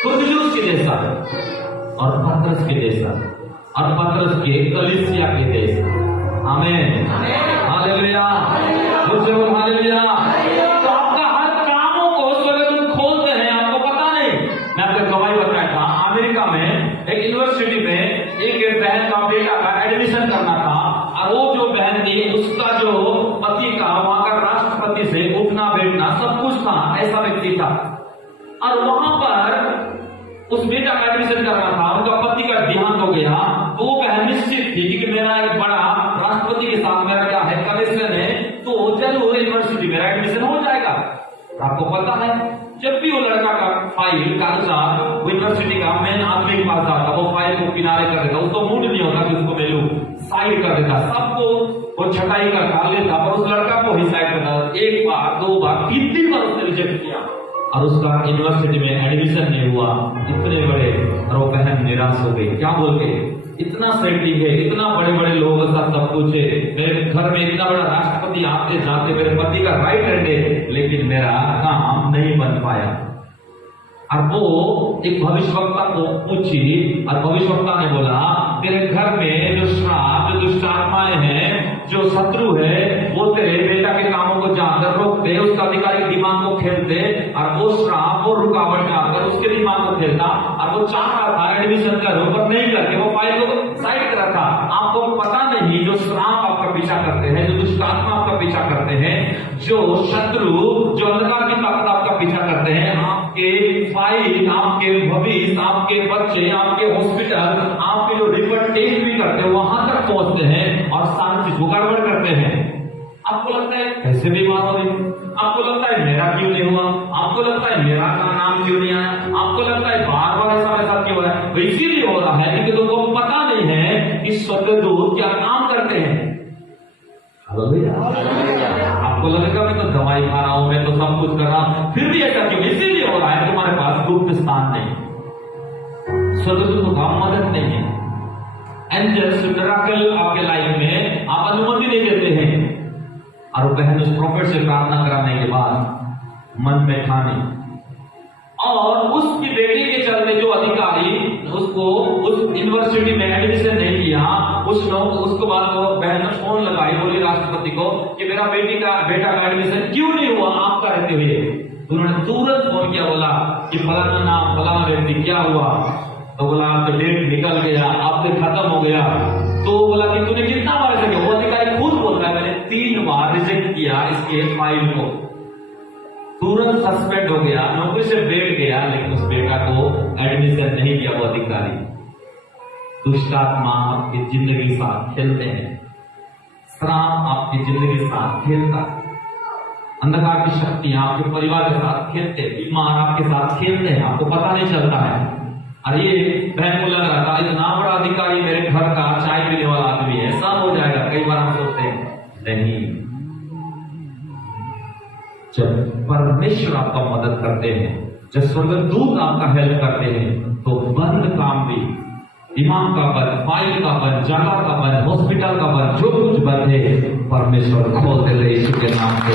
कुरनेलियुस के जैसा और पतरस के जैसा, और पतरस के कलीसिया के जैसा। आमीन, हालेलुया, हालेलुया। तो आपका हर कामों को स्वर्गदूत खोलते हैं, आपको पता नहीं। मैं आपको गवाही बताया था, अमेरिका में एक यूनिवर्सिटी में एक बहन का बेटा का एडमिशन करना था, और वो जो बहन थी उसका जो पति का वहां का राष्ट्रपति से उठना बैठना सब कुछ था, ऐसा व्यक्ति था। और वहां पर उस बेटा का एडमिशन करना था, उनका पति का देहांत हो गया, तो वो बहन निश्चित थी कि मेरा एक बड़ा राष्ट्रपति के साथ मेरा क्या है कनेक्शन है, तो जरूर यूनिवर्सिटी मेरा एडमिशन हो जाएगा। आपको पता है जब भी वो लड़का का फाइल कागजात यूनिवर्सिटी का मेन आदमी के पास आता, वो फाइल को किनारे कर देता, उसको मूड नहीं होता कि उसको मैं लूं, साइड कर देता, सबको वो छटाई का काल लेता, पर उस लड़का को ही साइड करता। 1 बार 2 बार 3 बार उसने रिजेक्ट किया और उसका यूनिवर्सिटी में एडमिशन नहीं हुआ। इतने बड़े, और वो बहन निराश हो गई। क्या बोल के? इतना सेटिंग है, इतना बड़े बड़े लोगों का सब कुछ है, मेरे घर में इतना बड़ा राष्ट्रपति आते जाते, मेरे पति का राइट हैंड है, लेकिन मेरा काम नहीं बन पाया। और वो एक भविष्यवक्ता को पूछी, और भविष्यवक्ता ने बोला तेरे घर में जो श्राप, जो दुष्ट आत्माएं हैं, जो शत्रु है, वो तेरे बेटा के कामों को जाकर रोकते, उसका अधिकारी दिमाग को खेलते, और वो श्राप, वो रुकावट जाकर उसके दिमाग को खेलता, और वो चाह रहा था एडमिशन करो, पर नहीं करके वो फाइल को साइड करा था। आपको पता नहीं जो श्राप आपका पीछा करते हैं, जो दुष्ट आत्मा आपका पीछा करते हैं, जो शत्रु, जो अंधकार की ताकत आपका पीछा करते हैं, आपके फाइल, आपके भविष्य, आपके बच्चे, आपके हॉस्पिटल, आपके जो रिपोर्ट टेस्ट भी करते हैं वहां तक पहुंचते हैं और सारी चीज को गड़बड़ करते हैं। आपको लगता है कैसे बीमार हो रही, आपको लगता है मेरा क्यों नहीं हुआ, आपको लगता है मेरा नाम क्यों नहीं आया? आपको लगता है बार बार ऐसा मेरे साथ क्यों हो रहा है? तो इसीलिए हो रहा है क्योंकि तुमको पता नहीं है कि स्वर्गदूत क्या काम करते हैं। आपको लगेगा मैं तो दवाई खा रहा हूं, मैं तो सब कुछ कर रहा हूं, फिर भी ऐसा क्यों? इसीलिए हो रहा है तुम्हारे पास गुप्त स्थान नहीं, स्वर्गदूतों का मदद नहीं है। एंजल्स मिरेकल आपके लाइफ में आप अनुमति नहीं देते हैं। और बहन उस प्रॉफिट से प्रार्थना कराने के बाद मन में ठाने, और उसकी बेटी के चलते जो अधिकारी उसको उस यूनिवर्सिटी में एडमिशन नहीं किया, उसको बाद वो बहन ने फोन लगाई, बोली राष्ट्रपति को कि मेरा बेटा का एडमिशन क्यों नहीं हुआ आपका रहते हुए। उन्होंने तुरंत फोन किया, बोला कि फलाना नाम फलाना व्यक्ति क्या हुआ? तो बोला तो डेट निकल गया, अब से खत्म हो गया। तो बोला कि तूने कितना बार ऐसा किया? वो अधिकारी खुद बोल रहा है मैंने 3 बार रिजेक्ट किया इसके फाइल को। तुरंत सस्पेंड हो गया, नौकरी से बैठ गया, लेकिन उस बेटा को एडमिशन नहीं किया वो अधिकारी। दुष्टात्मा आपकी जिंदगी साथ खेलते हैं, श्राप आपकी जिंदगी साथ खेलता है, अंधकार की शक्तियां आपके परिवार के साथ खेलते हैं, बीमार आपके साथ खेलते हैं, आपको पता नहीं चलता है। अरे बहन को लग रहा था इतना बड़ा अधिकारी मेरे घर का चाय पीने वाला आदमी है, सब हो जाएगा। कई बार हम सोचते हैं नहीं, जब परमेश्वर आपका मदद करते हैं, जब स्वर्गदूत आपका हेल्प करते हैं, तो बंद काम भी, दिमाग का बंद, फाइल का बंद, जगह का बंद, हॉस्पिटल का बंद, जो कुछ बंद है परमेश्वर खोल दे रहे यीशु के नाम से।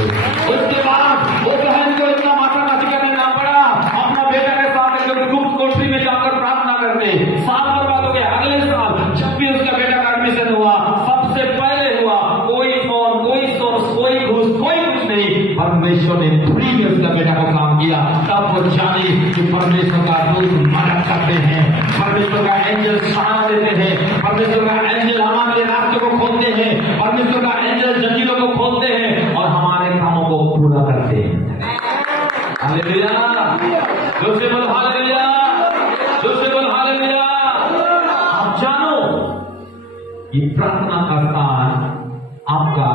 उसके बाद वो बहन को इतना माथा नाची करने ना पड़ा, अपना बेटा के साथ गुप्त कोठरी में जाकर प्रार्थना करते। 7 बर्बाद हो गया। अगले साल जब भी उसका बेटा का एडमिशन हुआ, सबसे पहले हुआ, कोई फोन, कोई सोर्स, कोई घूस, कोई कुछ नहीं, परमेश्वर ने फ्री में उसका बेटा को काम किया। तब वो जाने कि परमेश्वर का दूत मदद करते हैं, परमेश्वर का एंजल सहारा देते हैं, परमेश्वर का एंजल हमारे रास्ते को खोलते हैं, परमेश्वर का एंजल जंजीरों को खोलते हैं और हमारे कामों को पूरा करते हैं। हालेलुया, जोर से बोलो हालेलुया, जोर से बोलो हालेलुया। आप जानो ये प्रार्थना का स्थान आपका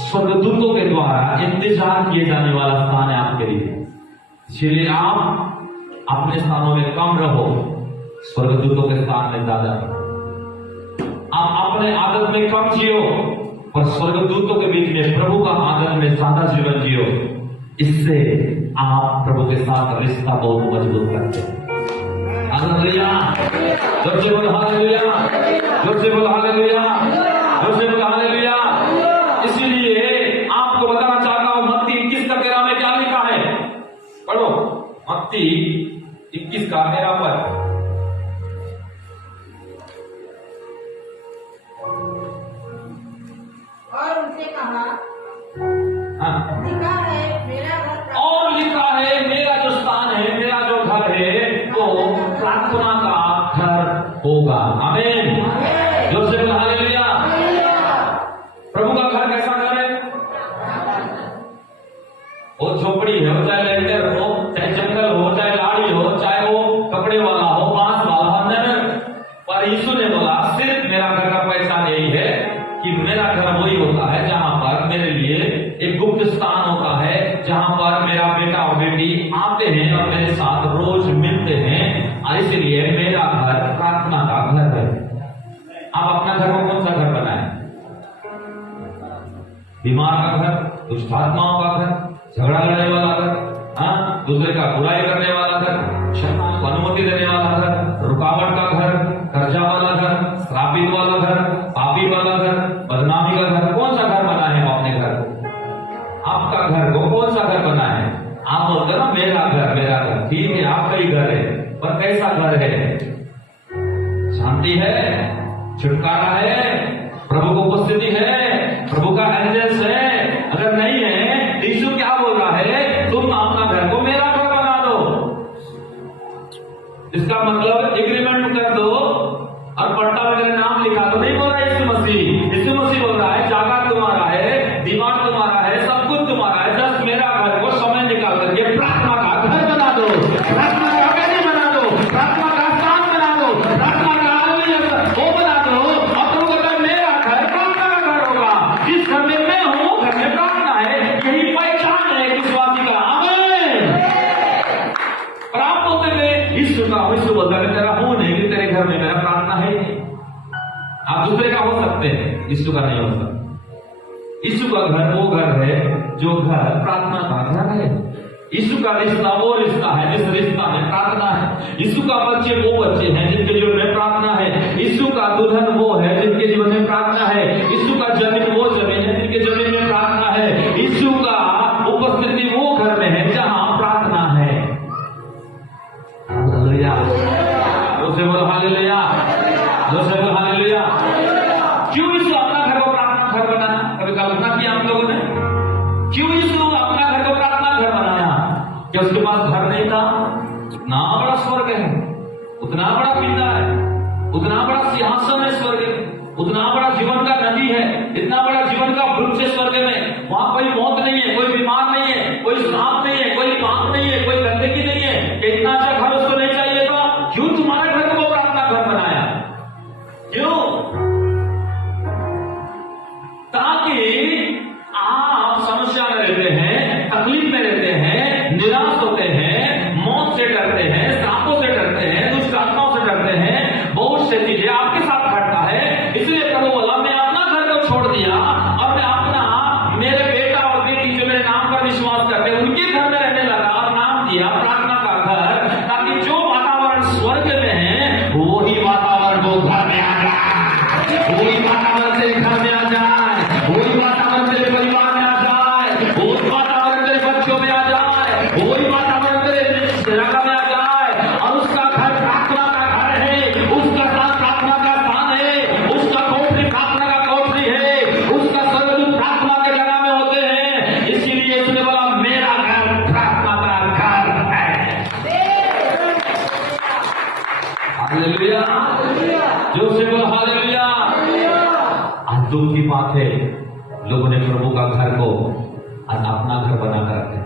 स्वर्गदूतों के द्वारा इंतजार किए जाने वाला स्थान है आपके लिए। इसलिए आप अपने स्थानों में कम रहो, स्वर्गदूतों के स्थान में ज्यादा। आप अपने आदत में कम जियो और स्वर्गदूतों के बीच में प्रभु का आदत में ज्यादा जीवन जियो। इससे आप प्रभु के साथ रिश्ता बहुत मजबूत करते हैं। हालेलुया, जोर से बोलो हालेलुया, जोर से बोलो हालेलुया, जोर से बोलो हालेलुया। इसलिए आपको बताना चाहता हूं, मत्ती 21 का 13 में क्या लिखा है? पढ़ो, मत्ती 21 का 13 पर। और उनसे कहा, हाँ, लिखा है मेरा घर, और लिखा है मेरा जो स्थान है, मेरा जो घर है वो प्रार्थना का घर होगा। आमीन, जोर से बोलो हालेलुया। प्रभु का घर कैसा घर है? वो झोपड़ी है, चाहे लेंटर हो, चाहे जंगल हो, चाहे लाड़ी हो, चाहे वो कपड़े वाला हो, बांस वाला हो, नगर। पर यीशु ने बोला सिर्फ मेरा घर का पैसा नहीं है कि मेरा घर वही होता है जहां पर मेरे लिए एक गुप्त स्थान होता है, जहां पर मेरा बेटा और बेटी आते हैं और मेरे साथ रोज मिलते हैं। और इसलिए मेरा घर प्रार्थना का घर है। आप अपना घर को कौन सा घर बनाए? बीमार का घर, दुष्टात्माओं का घर, झगड़ा लड़ने वाला घर, हाँ, दूसरे का बुराई करने वाला घर, शैतान को अनुमति देने वाला घर, रुकावट का घर, कर्जा वाला घर, श्रापित वाला घर, पापी वाला घर, बदनामी का घर, कौन सा घर बना है अपने घर को? आपका घर को कौन सा घर बना है? आप बोलते ना मेरा घर, मेरा घर, ठीक है आपका ही घर है, पर कैसा घर है? शांति है, छुटकारा है, प्रभु को उपस्थिति है, प्रभु का एंजल्स है? अगर नहीं है, यीशु क्या बोल रहा है? तुम अपना घर को मेरा घर बना दो। इसका मतलब एग्रीमेंट कर दो और पट्टा में मेरा नाम लिखा दो। नहीं बोल रहा यीशु मसीह। यीशु मसीह बोल रहा है जागा तुम्हारा है, दिमाग तुम्हारा है, सब कुछ तुम्हारा है, जस्ट मेरा घर को समय निकाल करके प्रार्थना का घर बना दो, प्रार्थना का वेदी बना दो, प्रार्थना का स्थान बना दो, प्रार्थना का वो बना दो। और तुम कहते मेरा घर प्रार्थना का घर होगा। जिस घर में मैं हूं, घर में प्रार्थना है, यही पहचान है विश्वासी का। आमीन। और आप यीशु का हूं, यीशु बोलता है तेरा हूं नहीं कि तेरे घर में मेरा प्रार्थना है ही नहीं। आप दूसरे का हो सकते हैं, यीशु का नहीं हो सकता। यीशु का घर वो घर है जो घर प्रार्थना का घर है। यीशु का रिश्ता वो रिश्ता है जिस रिश्ता में प्रार्थना है। यीशु का बच्चे वो बच्चे हैं जिनके जीवन में प्रार्थना है। यीशु का दुल्हन वो है जिनके जीवन में प्रार्थना है। यीशु का जमीन वो जमीन है जिनके जमीन में प्रार्थना है। यीशु का उपस्थिति वो घर में है जहां प्रार्थना है। हालेलुया, जोसे बोलो हालेलुया, जोसे बोलो हालेलुया। क्यों यीशु अपना घर को प्रार्थना घर बनाया? कभी कल्पना की आप लोगों ने? क्यों यीशु अपना घर को प्रार्थना घर बनाया? क्या उसके पास घर नहीं था? उतना बड़ा स्वर्ग है, उतना बड़ा पिता है, उतना बड़ा सिंहासन है स्वर्ग में, उतना बड़ा जीवन का नदी है, इतना बड़ा जीवन का वृक्ष है स्वर्ग में। वहां कोई मौत नहीं है, कोई बीमार नहीं है, कोई सांप नहीं है, कोई पाप नहीं है, कोई गंदगी नहीं है। इतना अच्छा घर उसको नहीं चाहिए था? क्यों तुम्हारे घर को वो प्रार्थना घर बनाया? क्यों? ताकि आप समस्या में रहते हैं, तकलीफ में रहते हैं, निराश होते हैं, मौत से डरते हैं, सांपों से डरते हैं, दुष्ट आत्माओं से डरते हैं, बहुत से चीजें आपके साथ घटता है। इसलिए प्रभु बोला मैं अपना घर को छोड़ दिया और मैं अपना मेरे बेटा और बेटी जो मेरे नाम पर विश्वास करते हैं उनके घर में रहने लगा और नाम दिया प्रार्थना का घर, ताकि जो वातावरण स्वर्ग में है वही वातावरण वो घर में आ जाए, वही वातावरण तेरे घर में आ जाए, वही वातावरण तेरे परिवार में आ जाए, वही वातावरण तेरे बच्चों में आ जाए, वही वातावरण तेरे जगह में आ जाए। और उसका घर प्रार्थना का घर है, उसका स्थान प्रार्थना का स्थान है, उसका कोठरी प्रार्थना का कोठरी है, उसका सर्वदूत प्रार्थना के जगह में होते हैं। इसीलिए उसने बोला मेरा घर प्रार्थना का घर है। हालेलुया, जो से बोला हालेलुया। आज दुख की बात है, लोगों ने प्रभु का घर को आज अपना घर बनाकर रखे।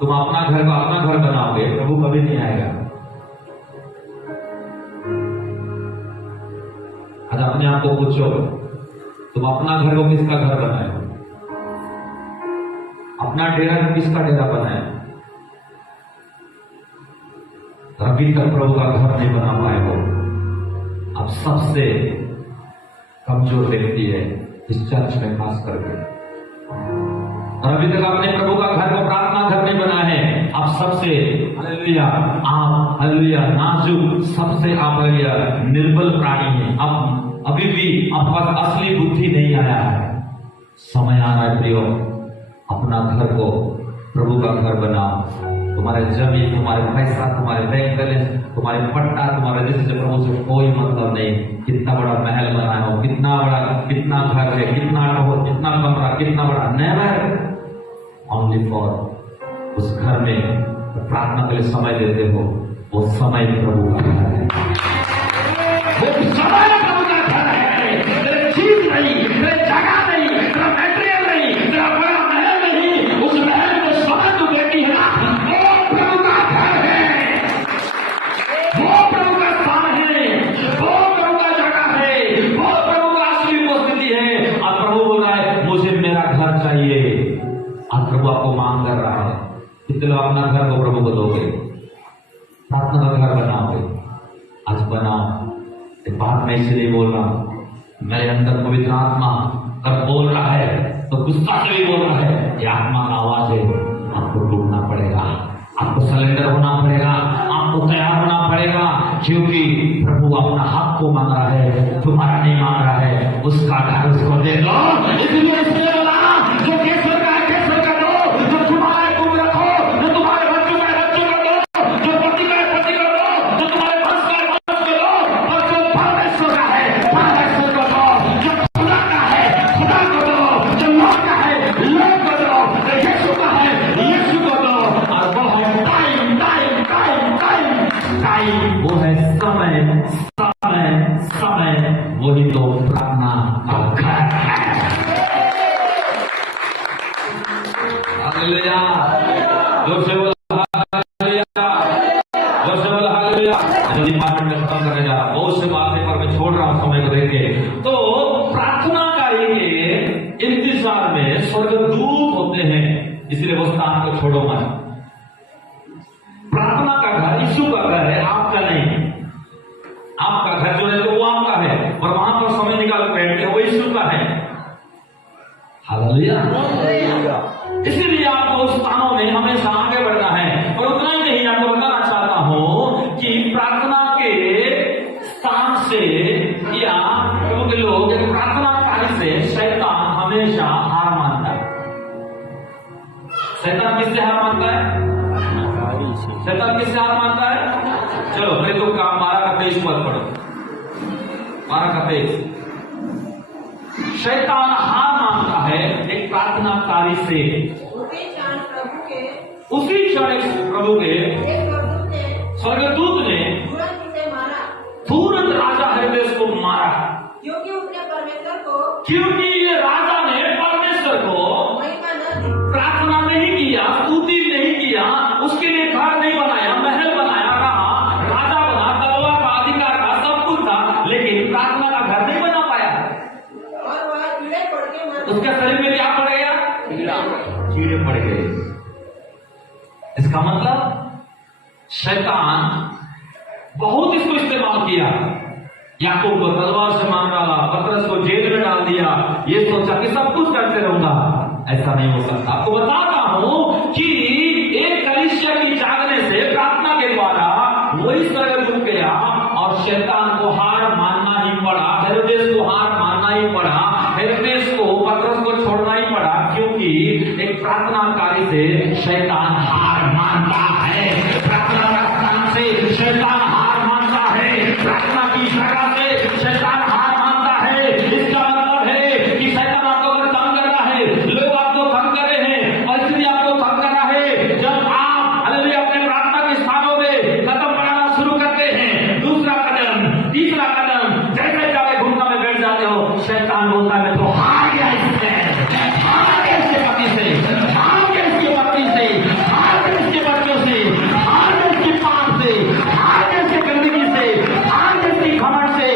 तुम अपना घर को अपना घर बनाओगे, प्रभु कभी नहीं आएगा। आज अपने आप को पूछो, तुम अपना घर को किसका घर बनाए? अपना डेरा किसका डेरा बनाए? अभी तक प्रभु का घर नहीं बना पाए हो। अब सबसे कमजोर व्यक्ति है इस चर्च में खास करके, और अभी तक आपने प्रभु का घर को प्रार्थना घर नहीं बना है। आप सबसे हालेलुया, आप हालेलुया नाजुक, सबसे आप हालेलुया निर्बल प्राणी हैं। अब अभी भी आपके पास असली बुद्धि नहीं आया है। समय आ रहा है प्रियो, अपना घर को प्रभु का घर बनाओ। तुम्हारे जमीन, तुम्हारे पैसा, तुम्हारे बैंक बैलेंस, तुम्हारे पट्टा, तुम्हारे देश से प्रभु से कोई मतलब नहीं। कितना बड़ा महल बनाया हो, कितना बड़ा, कितना घर है, कितना हो, कितना कमरा, कितना बड़ा, नेवर ओनली फॉर उस घर में प्रार्थना के लिए समय देते हो, वो समय प्रभु का घर है। वो समय प्रभु का घर है। तेरे चीज नहीं, तेरे जगह नहीं, तेरा मटेरियल नहीं, तेरा बड़ा महल नहीं, उस महल में समय तू बेटी है ना, वो प्रभु का घर है, वो प्रभु का स्थान है, वो प्रभु का जगह है, वो प्रभु का असली उपस्थिति है। और प्रभु बोल रहा है मुझे मेरा घर चाहिए। आज प्रभु आपको मांग कर रहा है, कितने लोग अपना घर को प्रभु को दोगे, प्रार्थना का घर बनाओगे? आज बनाओ। एक बात मैं इसलिए बोल रहा हूं, मेरे अंदर पवित्र आत्मा अगर बोल रहा है तो गुस्सा से भी बोल रहा है। ये आत्मा का आवाज है, आपको टूटना पड़ेगा, आपको सरेंडर होना पड़ेगा, आपको तैयार होना पड़ेगा, क्योंकि प्रभु अपना हक को मांग रहा है, तुम्हारा नहीं मांग रहा है। उसका घर उसको दे दो। इसलिए बोला जो केसर का है केसर का दो, जो तुम्हारा है तुम रखो, जो तुम्हारे बच्चों का है बच्चों का दो, जो पति का है पति का दो, जो तुम्हारे वंश का है वंश को दो, और जो परमेश्वर का है परमेश्वर को दो, जो खुदा का है खुदा को दो, जो लोग का है लोग को दो, जो यीशु का है यीशु को दो। और वो है time time time time time, वो है समय समय समय, वही तो प्रार्थना का घर है। हालेलुया, जोर से बोला हालेलुया, जोर से बोला हालेलुया। जल्दी 5 मिनट खत्म करने जा रहा, बहुत से बातें पर मैं छोड़ रहा हूं समय को देख के। तो प्रार्थना का ये इंतजार में स्वर्गदूत होते हैं, इसलिए वो स्थान को छोड़ो मत। प्रार्थना का घर यीशु का घर है, आपका नहीं। आपका घर जो है तो वो आपका है, और वहां पर समय निकाल बैठते हो वो यीशु का है। हालेलुया। इसीलिए आपको उस स्थानों में हमेशा आगे बढ़ना है। और उतना ही नहीं, आपको बताना चाहता हूं कि प्रार्थना के स्थान से या प्रभु के लोग प्रार्थना कार्य से शैतान हमेशा हार मानता है। शैतान किससे हार मानता है? शैतान किससे हार मानता है? चलो पहले तो काम 12 का 23 पद पढ़ो। 12 का 23। शैतान हार मानता है एक प्रार्थना कार्य से। उसी क्षण प्रभु के स्वर्गदूत ने तुरंत राजा हेरोदेस को मारा, क्योंकि ये राजा ने परमेश्वर को प्रार्थना नहीं किया, स्तुति नहीं किया, उसके लिए घर नहीं बनाया, महल बनाया, रहा राजा बना, तलवार का अधिकार का सब कुछ था, लेकिन प्रार्थना का घर नहीं बना पाया। और वह कीड़े पड़ के उसके शरीर में क्या पड़ गया? कीड़े पड़ गए। इसका मतलब शैतान बहुत इसको इस्तेमाल किया। याकूब को तलवार से मार डाला, पतरस को जेल में डाल दिया, ये सोचा कि सब कुछ करते रहूंगा। ऐसा नहीं हो सकता। आपको बताता हूं कि एक कलीसिया की जागने से प्रार्थना के द्वारा वही स्वर्ग रुक गया और शैतान को हार मानना ही पड़ा, हेरोदेस को हार मानना ही पड़ा, हेरोदेस को पतरस को छोड़ना ही पड़ा, क्योंकि एक प्रार्थना कार्य से शैतान हार मानता है। प्रार्थना का स्थान से शैतान हार मानता है। प्रार्थना की जगह से शैतान हार मानता है। इसका मतलब है कि शैतान आपको अगर तंग कर रहा है, लोग आपको तंग कर रहे हैं, परिस्थिति आपको तंग कर रहा है, जब आप हालेलुया अपने प्रार्थना के स्थानों में कदम बढ़ाना शुरू करते हैं, दूसरा कदम, तीसरा कदम, जैसे चाहे घूमना में बैठ जाते हो, शैतान बोलता है मैं तो हार गया इससे, हार गया इसके पति से, हार गया इसके पत्नी से, हार गया इसके बच्चों से, हार गया इसके पाप से, हार गया इसके गंदगी से, हार गया इसके घमंड से,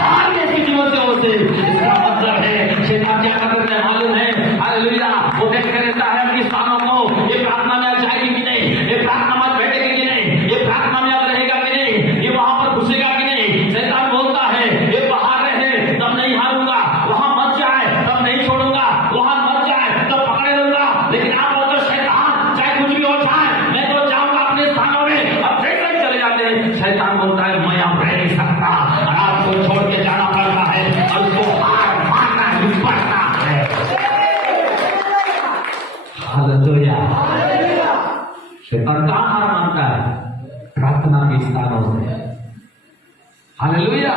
हार गया इसकी जीवनों से। इसका मतलब है शैतान क्या करते हैं मालूम है? हालेलुया। वो देखते रहता है अपनी स्थानों को, ये प्रार्थना में जाएगी कि नहीं, ये प्रार्थना में बैठेगी कि नहीं, ये प्रार्थना में अब रहेगा कि नहीं, ये वहां पर घुसेगा कि नहीं। शैतान बोलता है ये बाहर रहे तब नहीं हारूंगा, वहां मत जाए तब नहीं छोड़ूंगा, वहां मत जाए तब पकड़े रहूंगा। लेकिन आप बोलते शैतान चाहे कुछ भी हो जाए मैं तो जाऊंगा अपने स्थानों में। अब जैसे ही चले जाते हैं शैतान बोलता है मैं यहाँ रह नहीं सकता, और आपको छोड़ के जाना पड़ता है, और उसको हार मानना ही पड़ता है। हालेलुया। शैतान कहाँ हार मानता है? प्रार्थना के स्थानों से। हालेलुया।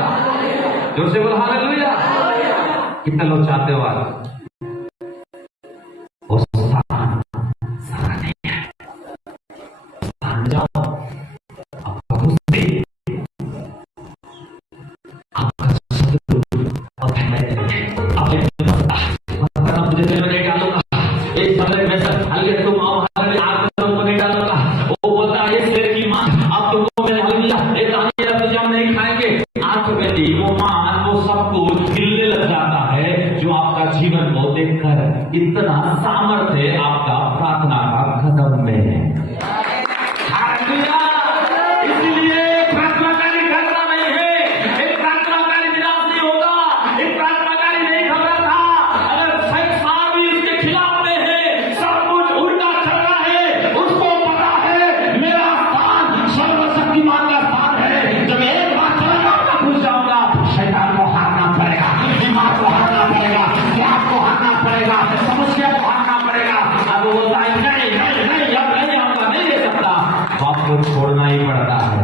जोर से बोलो हालेलुया। कितने लोग चाहते हो आज वो स्थान सारा नहीं है, स्थान जाओ, आपका गुस्से, आपका शत्रु और मुझे जेल में नहीं डालूंगा, एक समय में सब हल्के तुम आओ हल्के आग को नहीं डालूंगा। वो बोलता है ये शेर की मां अब तुमको मैंने हल्का एक जाम नहीं खाएंगे। आंख में दी वो मान वो सब कुछ हिलने लग जाता है, जो आपका जीवन को देखकर इतना सामर्थ्य आपका प्रार्थना का कदम में है। इसलिए प्रार्थना कार्य घटना नहीं है, एक प्रार्थना कार्य निराश नहीं होगा, एक प्रार्थना कार्य नहीं घबरा था। अगर संसार भी उसके खिलाफ में है, सब कुछ उल्टा चल रहा है, उसको पता है मेरा स्थान सर्वशक्तिमान का स्थान है। जब एक बार चलेगा घुस जाऊंगा, शैतान को हारना पड़ेगा, दिमाग को हारना पड़ेगा, त्याग को हारना पड़ेगा, समस्या को हारना पड़ेगा। अब वो बोलता है नहीं नहीं नहीं अब नहीं आऊंगा, नहीं ले सकता, तो आपको छोड़ना ही पड़ता है।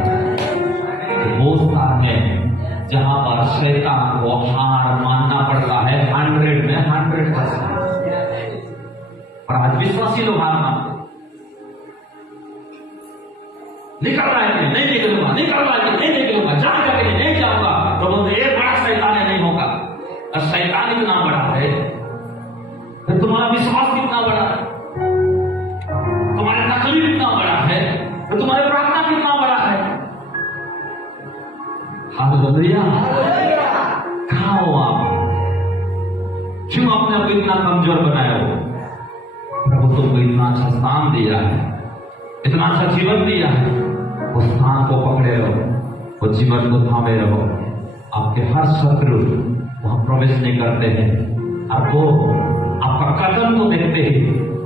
वो स्थान है जहां पर शैतान को हार मानना पड़ता है 100 में 100%। और आज विश्वासी लोग हार मानते, निकल रहा है नहीं निकलूंगा, निकल रहा है नहीं निकलूंगा, जान जाके नहीं जाऊंगा। तो बोलते एक बड़ा शैतान है नहीं होगा। और शैतान इतना बड़ा है फिर तुम्हारा विश्वास कितना बड़ा है, तुम्हारा तकलीफ कितना बड़ा है, फिर तुम्हारी प्रार्थना कितना बड़ा है। हालेलुया। कहाँ हो आप? क्यों अपने आप को इतना कमजोर बनाए हो? प्रभु तुमको इतना अच्छा स्थान दिया है, इतना अच्छा जीवन दिया है, उस स्थान को पकड़े रहो, वो जीवन को थामे रहो। आपके हर शत्रु वहां प्रवेश नहीं करते हैं। आपको आपका कदम को देखते ही,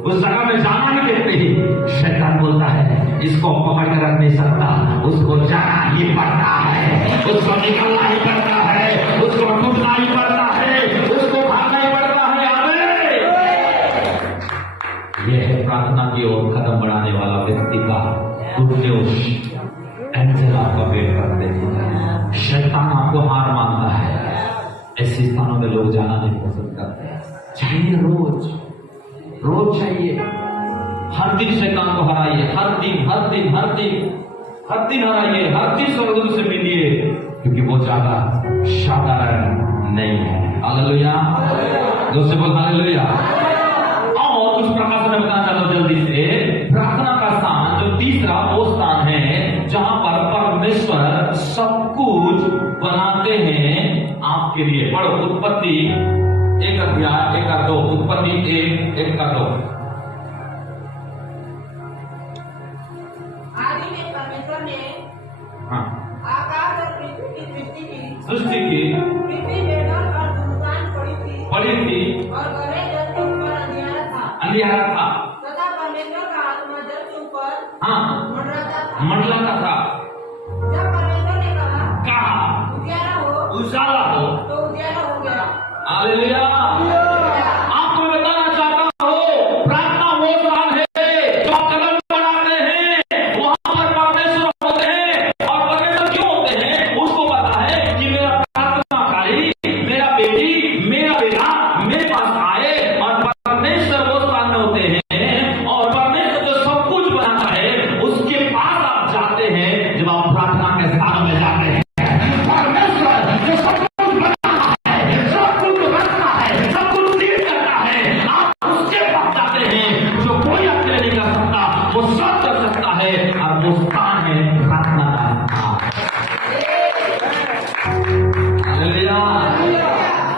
उस जगह में जाना ही देखते ही शैतान बोलता है इसको पकड़ कर रख नहीं सकता, उसको जाना ही पड़ता है, उसको निकलना ही पड़ता है, उसको टूटना ही पड़ता है, उसको भागना ही पड़ता है। यह है प्रार्थना की ओर कदम बढ़ाने वाला व्यक्ति का गुड न्यूज। एंजल आपका वेट करते हैं, शैतान आपको हार मानता है। ऐसे स्थानों में लोग जाना नहीं पसंद करते। चाहिए रोज चाहिए, हर दिन शैतान को हराइए, हर दिन हराइए, हर दिन स्वर्गदूत से मिलिए, क्योंकि वो ज्यादा साधारण नहीं है। हालेलुया, दोस्तों बोल हालेलुया। और कुछ प्रकाश में बताना चाहता हूं जल्दी से। प्रार्थना का स्थान जो तीसरा वो स्थान है जहां पर परमेश्वर सब कुछ बनाते हैं आपके लिए। पढ़ो उत्पत्ति 1 अध्याय 1 का 2, उत्पत्ति 1 का 2। आदि में परमेश्वर ने हाँ, आकाश और पृथ्वी की सृष्टि की। सृष्टि की पृथ्वी बेदर और सुनसान पड़ी थी और गहरे जल के ऊपर अंधियारा था तथा परमेश्वर का आत्मा जल के ऊपर मंडराता था। जब परमेश्वर ने कहा उजाला हो तो उजाला हो गया। हालेलुया। आपको बताना चाहता हूं, प्रार्थना वो स्थान है जो कदम बढ़ाते हैं, वहां पर परमेश्वर होते हैं। और परमेश्वर क्यों होते हैं उसको पता है कि मेरा प्रार्थनाकारी, मेरा बेटी, मेरा बेटा मेरे पास आए। और परमेश्वर वो स्थान में होते हैं, और परमेश्वर जो सब कुछ बनाता है उसके पास आप जाते हैं। जब आप प्रार्थना के स्थान में जाते हैं, परमेश्वर जो सब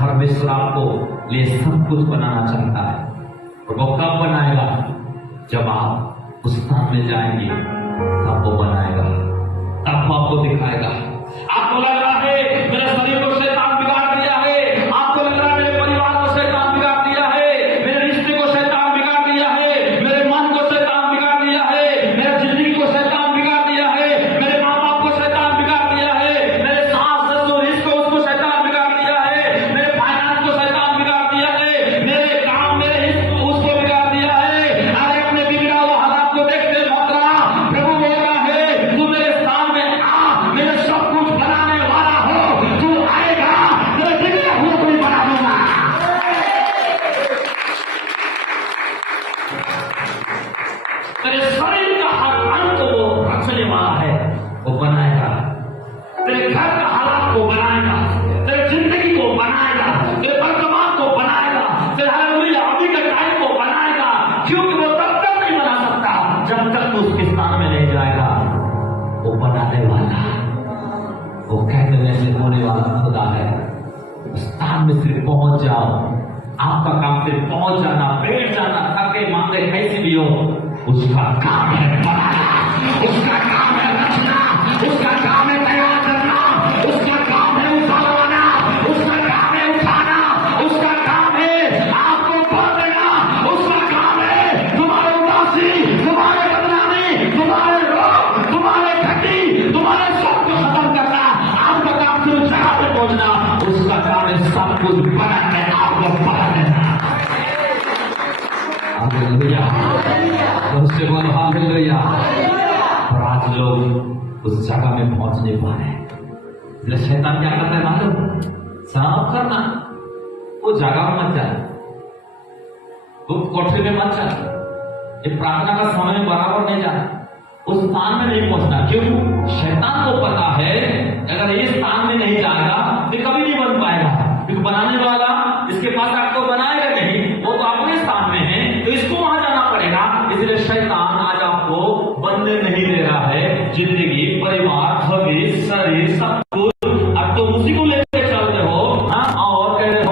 परमेश्वर आपको लिए सब कुछ बनाना चाहता है। और वो कब बनाएगा? जब आप उस स्थान में जाएंगे तब वो बनाएगा, तब वो आपको दिखाएगा। आपको लग रहा है मेरे शरीर को शैतान बिगाड़ दिया है, आपको लग रहा है मेरे परिवार को शैतान बिगाड़ दिया है, मेरे रिश्ते को शैतान बिगाड़ दिया है, मेरे मन को शैतान बिगाड़ दिया है, मेरे जिंदगी को शैतान बिगाड़ दिया है, मेरे माँ बाप को शैतान बिगाड़ दिया है, मेरे सास ससुर इसको उसको शैतान बिगाड़ दिया है, मेरे फाइनेंस को शैतान बिगाड़ दिया है, मेरे काम मेरे हिस्से उसको बिगाड़ दिया है। अरे अपने बिगड़ा हुआ हालात को देखते मत रहा। प्रभु बोल रहा है तू मेरे स्थान में आ, मेरे सब कुछ बनाने वाला हो, तू आएगा तेरे बिगड़ा हुआ को भी बना दूंगा। तेरे शरीर का हर अंग को वो रचने वाला है, वो बनाएगा। तेरे घर का हालात को बनाएगा, तेरे जिंदगी को बनाएगा, तेरे वर्तमान को बनाएगा, तेरे हालेलुया अभी के टाइम को बनाएगा। क्योंकि वो तब तक नहीं बना सकता जब तक तू उसके स्थान में नहीं जाएगा। वो बनाने वाला, वो कहने से होने वाला खुदा है। उस स्थान में सिर्फ पहुंच जाओ। आपका काम सिर्फ पहुंच जाना, बैठ जाना, थके मांगे कैसे भी हो। उसका काम है बनाना, उसका काम है रचना, उसका काम है तैयार करना, उसका काम है उठाना, उसका काम है उठाना, उसका काम है आपको भर देना, उसका काम है तुम्हारे उदासी, तुम्हारे बदनामी, तुम्हारे रोग, तुम्हारे घटी, तुम्हारे सब को खत्म करना। आपका काम सिर्फ जगह पे पहुंचना, उसका काम है सब कुछ बनाने आपको भर देना। हालेलुया, उससे बोलो हालेलुया। और आज लोग उस जगह में पहुंच नहीं पा रहे। शैतान क्या करता है मालूम? साफ करना, वो जगह में मत जाए, वो कोठरी में मत जाए, ये प्रार्थना का समय में बराबर नहीं जाए, उस स्थान में नहीं पहुंचना। क्यों? शैतान को पता है अगर ये स्थान में नहीं जाएगा तो कभी नहीं बन पाएगा। क्योंकि बनाने वाला इसके पास आपको बनाएगा नहीं, वो तो अपने स्थान में है, तो इसको वहां जाना पड़ेगा। इसलिए शैतान आज आपको बनने नहीं दे रहा है। जिंदगी, परिवार, भविष्य, शरीर सब कुछ अब तो उसी को लेकर चलते हो। हाँ, और कह रहे हो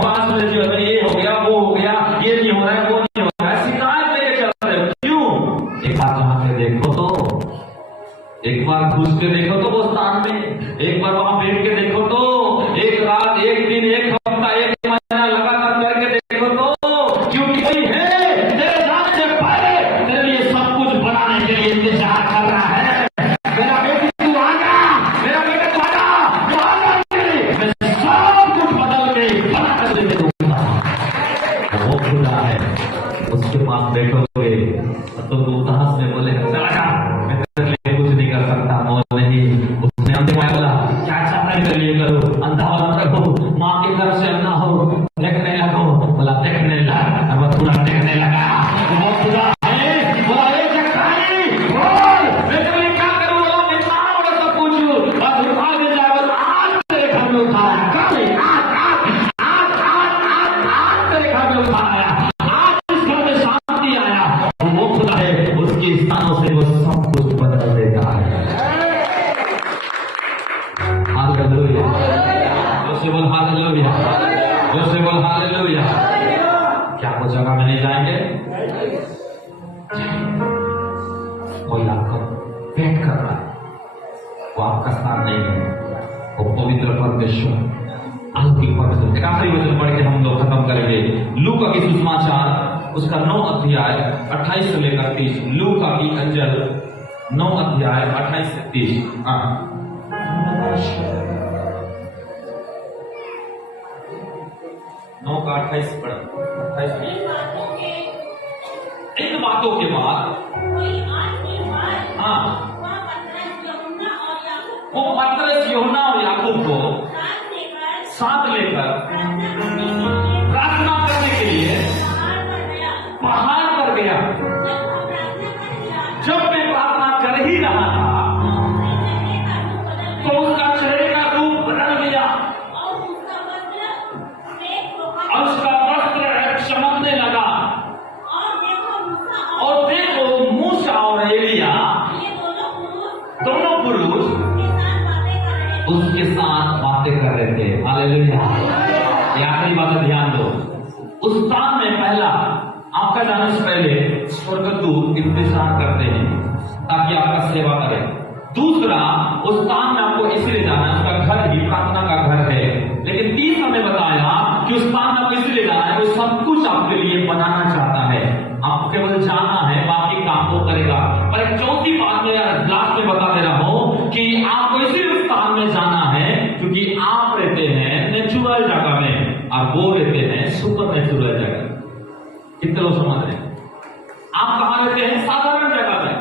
ये हो गया, वो हो गया, ये नहीं हो रहा है, वो नहीं हो रहा है, शिकायत लेके चल रहे हो। क्यों? एक बार जहां से देखो तो, एक बार घुस एक बार वहां बैठ के देखो तो, एक रात, एक दिन, एक हफ्ता, एक महीना लगातार करके देखो तो, क्योंकि कोई है तेरे जाने से पहले तेरे लिए सब कुछ बनाने के लिए इंतजार कर रहा है। मेरा बेटी तू आजा, मेरा बेटा तू आजा, तू आजा, मैं सब कुछ बदल के बना कर दे दूंगा। वो खुदा है, उसके पास बैठोगे तो उदास में बोले चला जा, मैं तेरे लिए कुछ नहीं कर सकता। वो नहीं, उसने अंतिम बोला क्या चाहता है तेरे लिए करो, अंधा मत रखो, माँ के घर से अंधा हो, देखने लगो, बोला देखने लगा, अब पूरा देखने लगा। वो खुदा है, बोला एक चक्राई बोल, मैं तेरे लिए क्या करूँ, बोला मैं इतना बड़ा सब कुछ और उठा दे जाए, बोला आज तेरे घर में उठाया, कल आज तेरे घर में उठाया, आज इस घर में शांति आया। वो खुदा है, उसके स्थानों से वो सब कुछ बदल देता है। हालेलुया, जोसे बोल हालेलुया, जोसे बोल हालेलुया। क्या वो जगह में नहीं जाएंगे? कोई आपका पेट कर रहा है, वो आपका स्थान नहीं है, वो पवित्र परमेश्वर, अलौकिक परमेश्वर। एक आखिरी वचन पढ़ के हम लोग खत्म करेंगे। लूका की सुसमाचार उसका 9 अध्याय 28 से लेकर 30। लूका की अंजल 9 अध्याय 28 से 30। 9 का 28 पढ़, 28। इन बातों के बाद हाँ, वो पतरस, यूहन्ना और याकूब को साथ लेकर प्रार्थना करने के लिए पहाड़ पर गया। जब मैं प्रार्थना कर ही रहा था तो उसका चेहरे का रूप बदल गया और उसका वस्त्र चमकने लगा। और देखो मूसा और एलिया दोनों पुरुष उसके साथ बातें कर रहे थे। हालेलुया। आखिरी बात ध्यान दो, उस स्थान में पहला आपका जाने से पहले स्वर्गदूत इंतजार करते हैं ताकि आपका सेवा करें। दूसरा, उस स्थान में आपको इसलिए जाना है, उसका घर ही प्रार्थना का घर है। लेकिन तीसरा में बताया कि उस स्थान में आपको इसलिए जाना है, वो सब कुछ आपके लिए बनाना चाहता है। आपको केवल जाना है, बाकी काम वो करेगा। और एक चौथी बात मैं लास्ट में बता दे रहा हूं कि आपको इसी स्थान में जाना है क्योंकि आप रहते हैं नेचुरल जगह में और वो रहते हैं सुपर नेचुरल जगह। कितने लोग समझ रहे हैं? आप कहां रहते हैं? साधारण जगह में,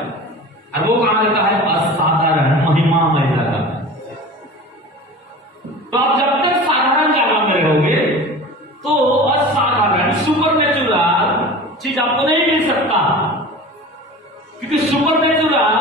और वो कहां रहता है? असाधारण महिमामय जगह में। तो आप जब तक साधारण जगह में रहोगे तो असाधारण सुपर नेचुरल चीज आपको नहीं मिल सकता, क्योंकि सुपर नेचुरल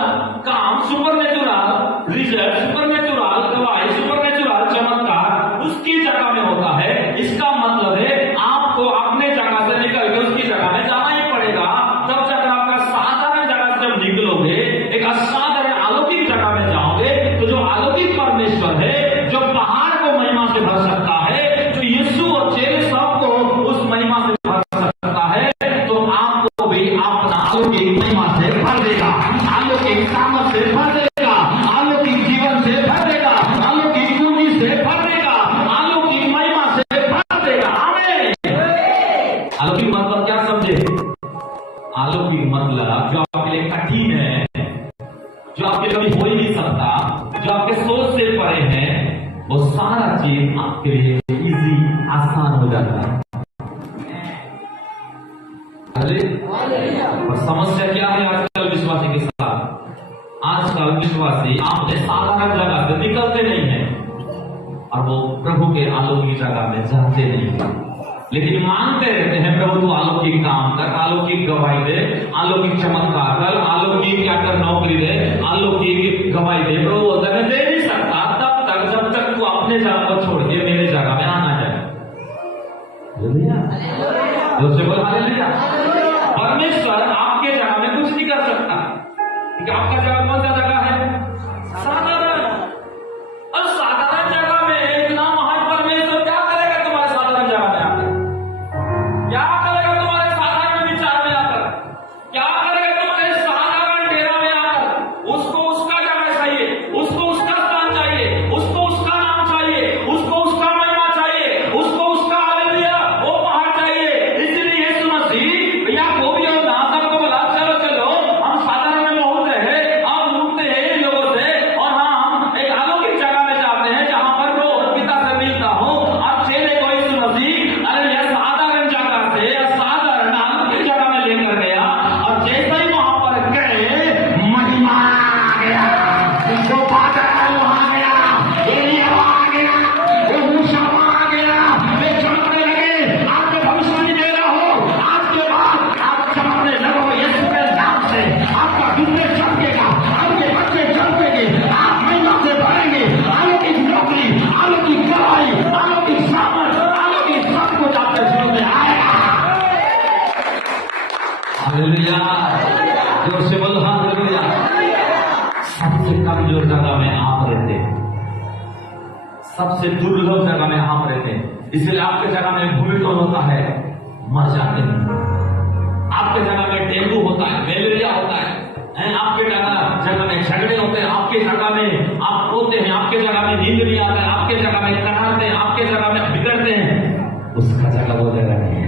काम, super natural result, super natural गवाही, सुपर नेचुरल चमत्कार उसकी जगह में होता है। इसका मतलब है आपको अपने जगह से निकल के उसकी जगह में जाना ही पड़ेगा। तब जाकर आपका साधारण जगह से जब निकलोगे, एक असाधारण अलौकिक जगह में जाओगे, तो जो अलौकिक परमेश्वर है, जो पहाड़ को महिमा से भर सकता है, जो यीशु और चेले सबको उस महिमा से भर सकता है, तो आपको भी अपना अलौकिक महिमा से भर देगा, अलौकिक सामर्थ से भर देगा, अलौकिक जीवन से भर देगा, अलौकिक पूंजी से भर देगा, अलौकिक महिमा से भर देगा। आमीन। अलौकिक मतलब क्या समझे? अलौकिक मतलब जो आपके लिए कठिन है, जो आपके कभी हो ही नहीं सकता, जो आपके सोच से परे है, वो सारा चीज आपके लिए इजी, आसान हो जाता है। और समस्या क्या है आजकल विश्वासी के साथ? आजकल विश्वासी आपने साधारण जगह से निकलते नहीं है और वो प्रभु के अलौकिक जगह में जाते नहीं है, लेकिन मांगते रहते हैं प्रभु तू अलौकिक काम कर, अलौकिक गवाही दे, अलौकिक चमत्कार कर, अलौकिक क्या कर नौकरी दे, अलौकिक गवाही दे। प्रभु बोलता है दे नहीं सकता तब तक जब तक तू अपने जगह को छोड़ के मेरे जगह में आना जाए। परमेश्वर आपके जगह में कुछ नहीं कर सकता, क्योंकि आपका जगह कौन सा जगह है? साधारण। और साधारण जगह में इतना महान परमेश्वर क्या करेगा तुम्हारे साधारण जगह में आकर? क्या करेगा तुम्हारे साधारण विचार में आकर? क्या करेगा तुम्हारे साधारण डेरा में आकर? उसको उसका जगह चाहिए, उसको उसका स्थान चाहिए, हालेलुया। जोर से बोलो हालेलुया। सबसे कमजोर जगह में आप रहते हैं, सबसे दुर्लभ जगह में आप रहते हैं, इसलिए आपके जगह में भूमिकंप होता है, मर जाते हैं। आपके जगह में डेंगू होता है, मलेरिया होता है, आपके जगह में झगड़े होते हैं, आपके जगह में आप रोते हैं, आपके जगह में नींद नहीं आता है, आपके जगह में कराते हैं, आपके जगह में बिगड़ते हैं, उसका जगह वो जगह नहीं है।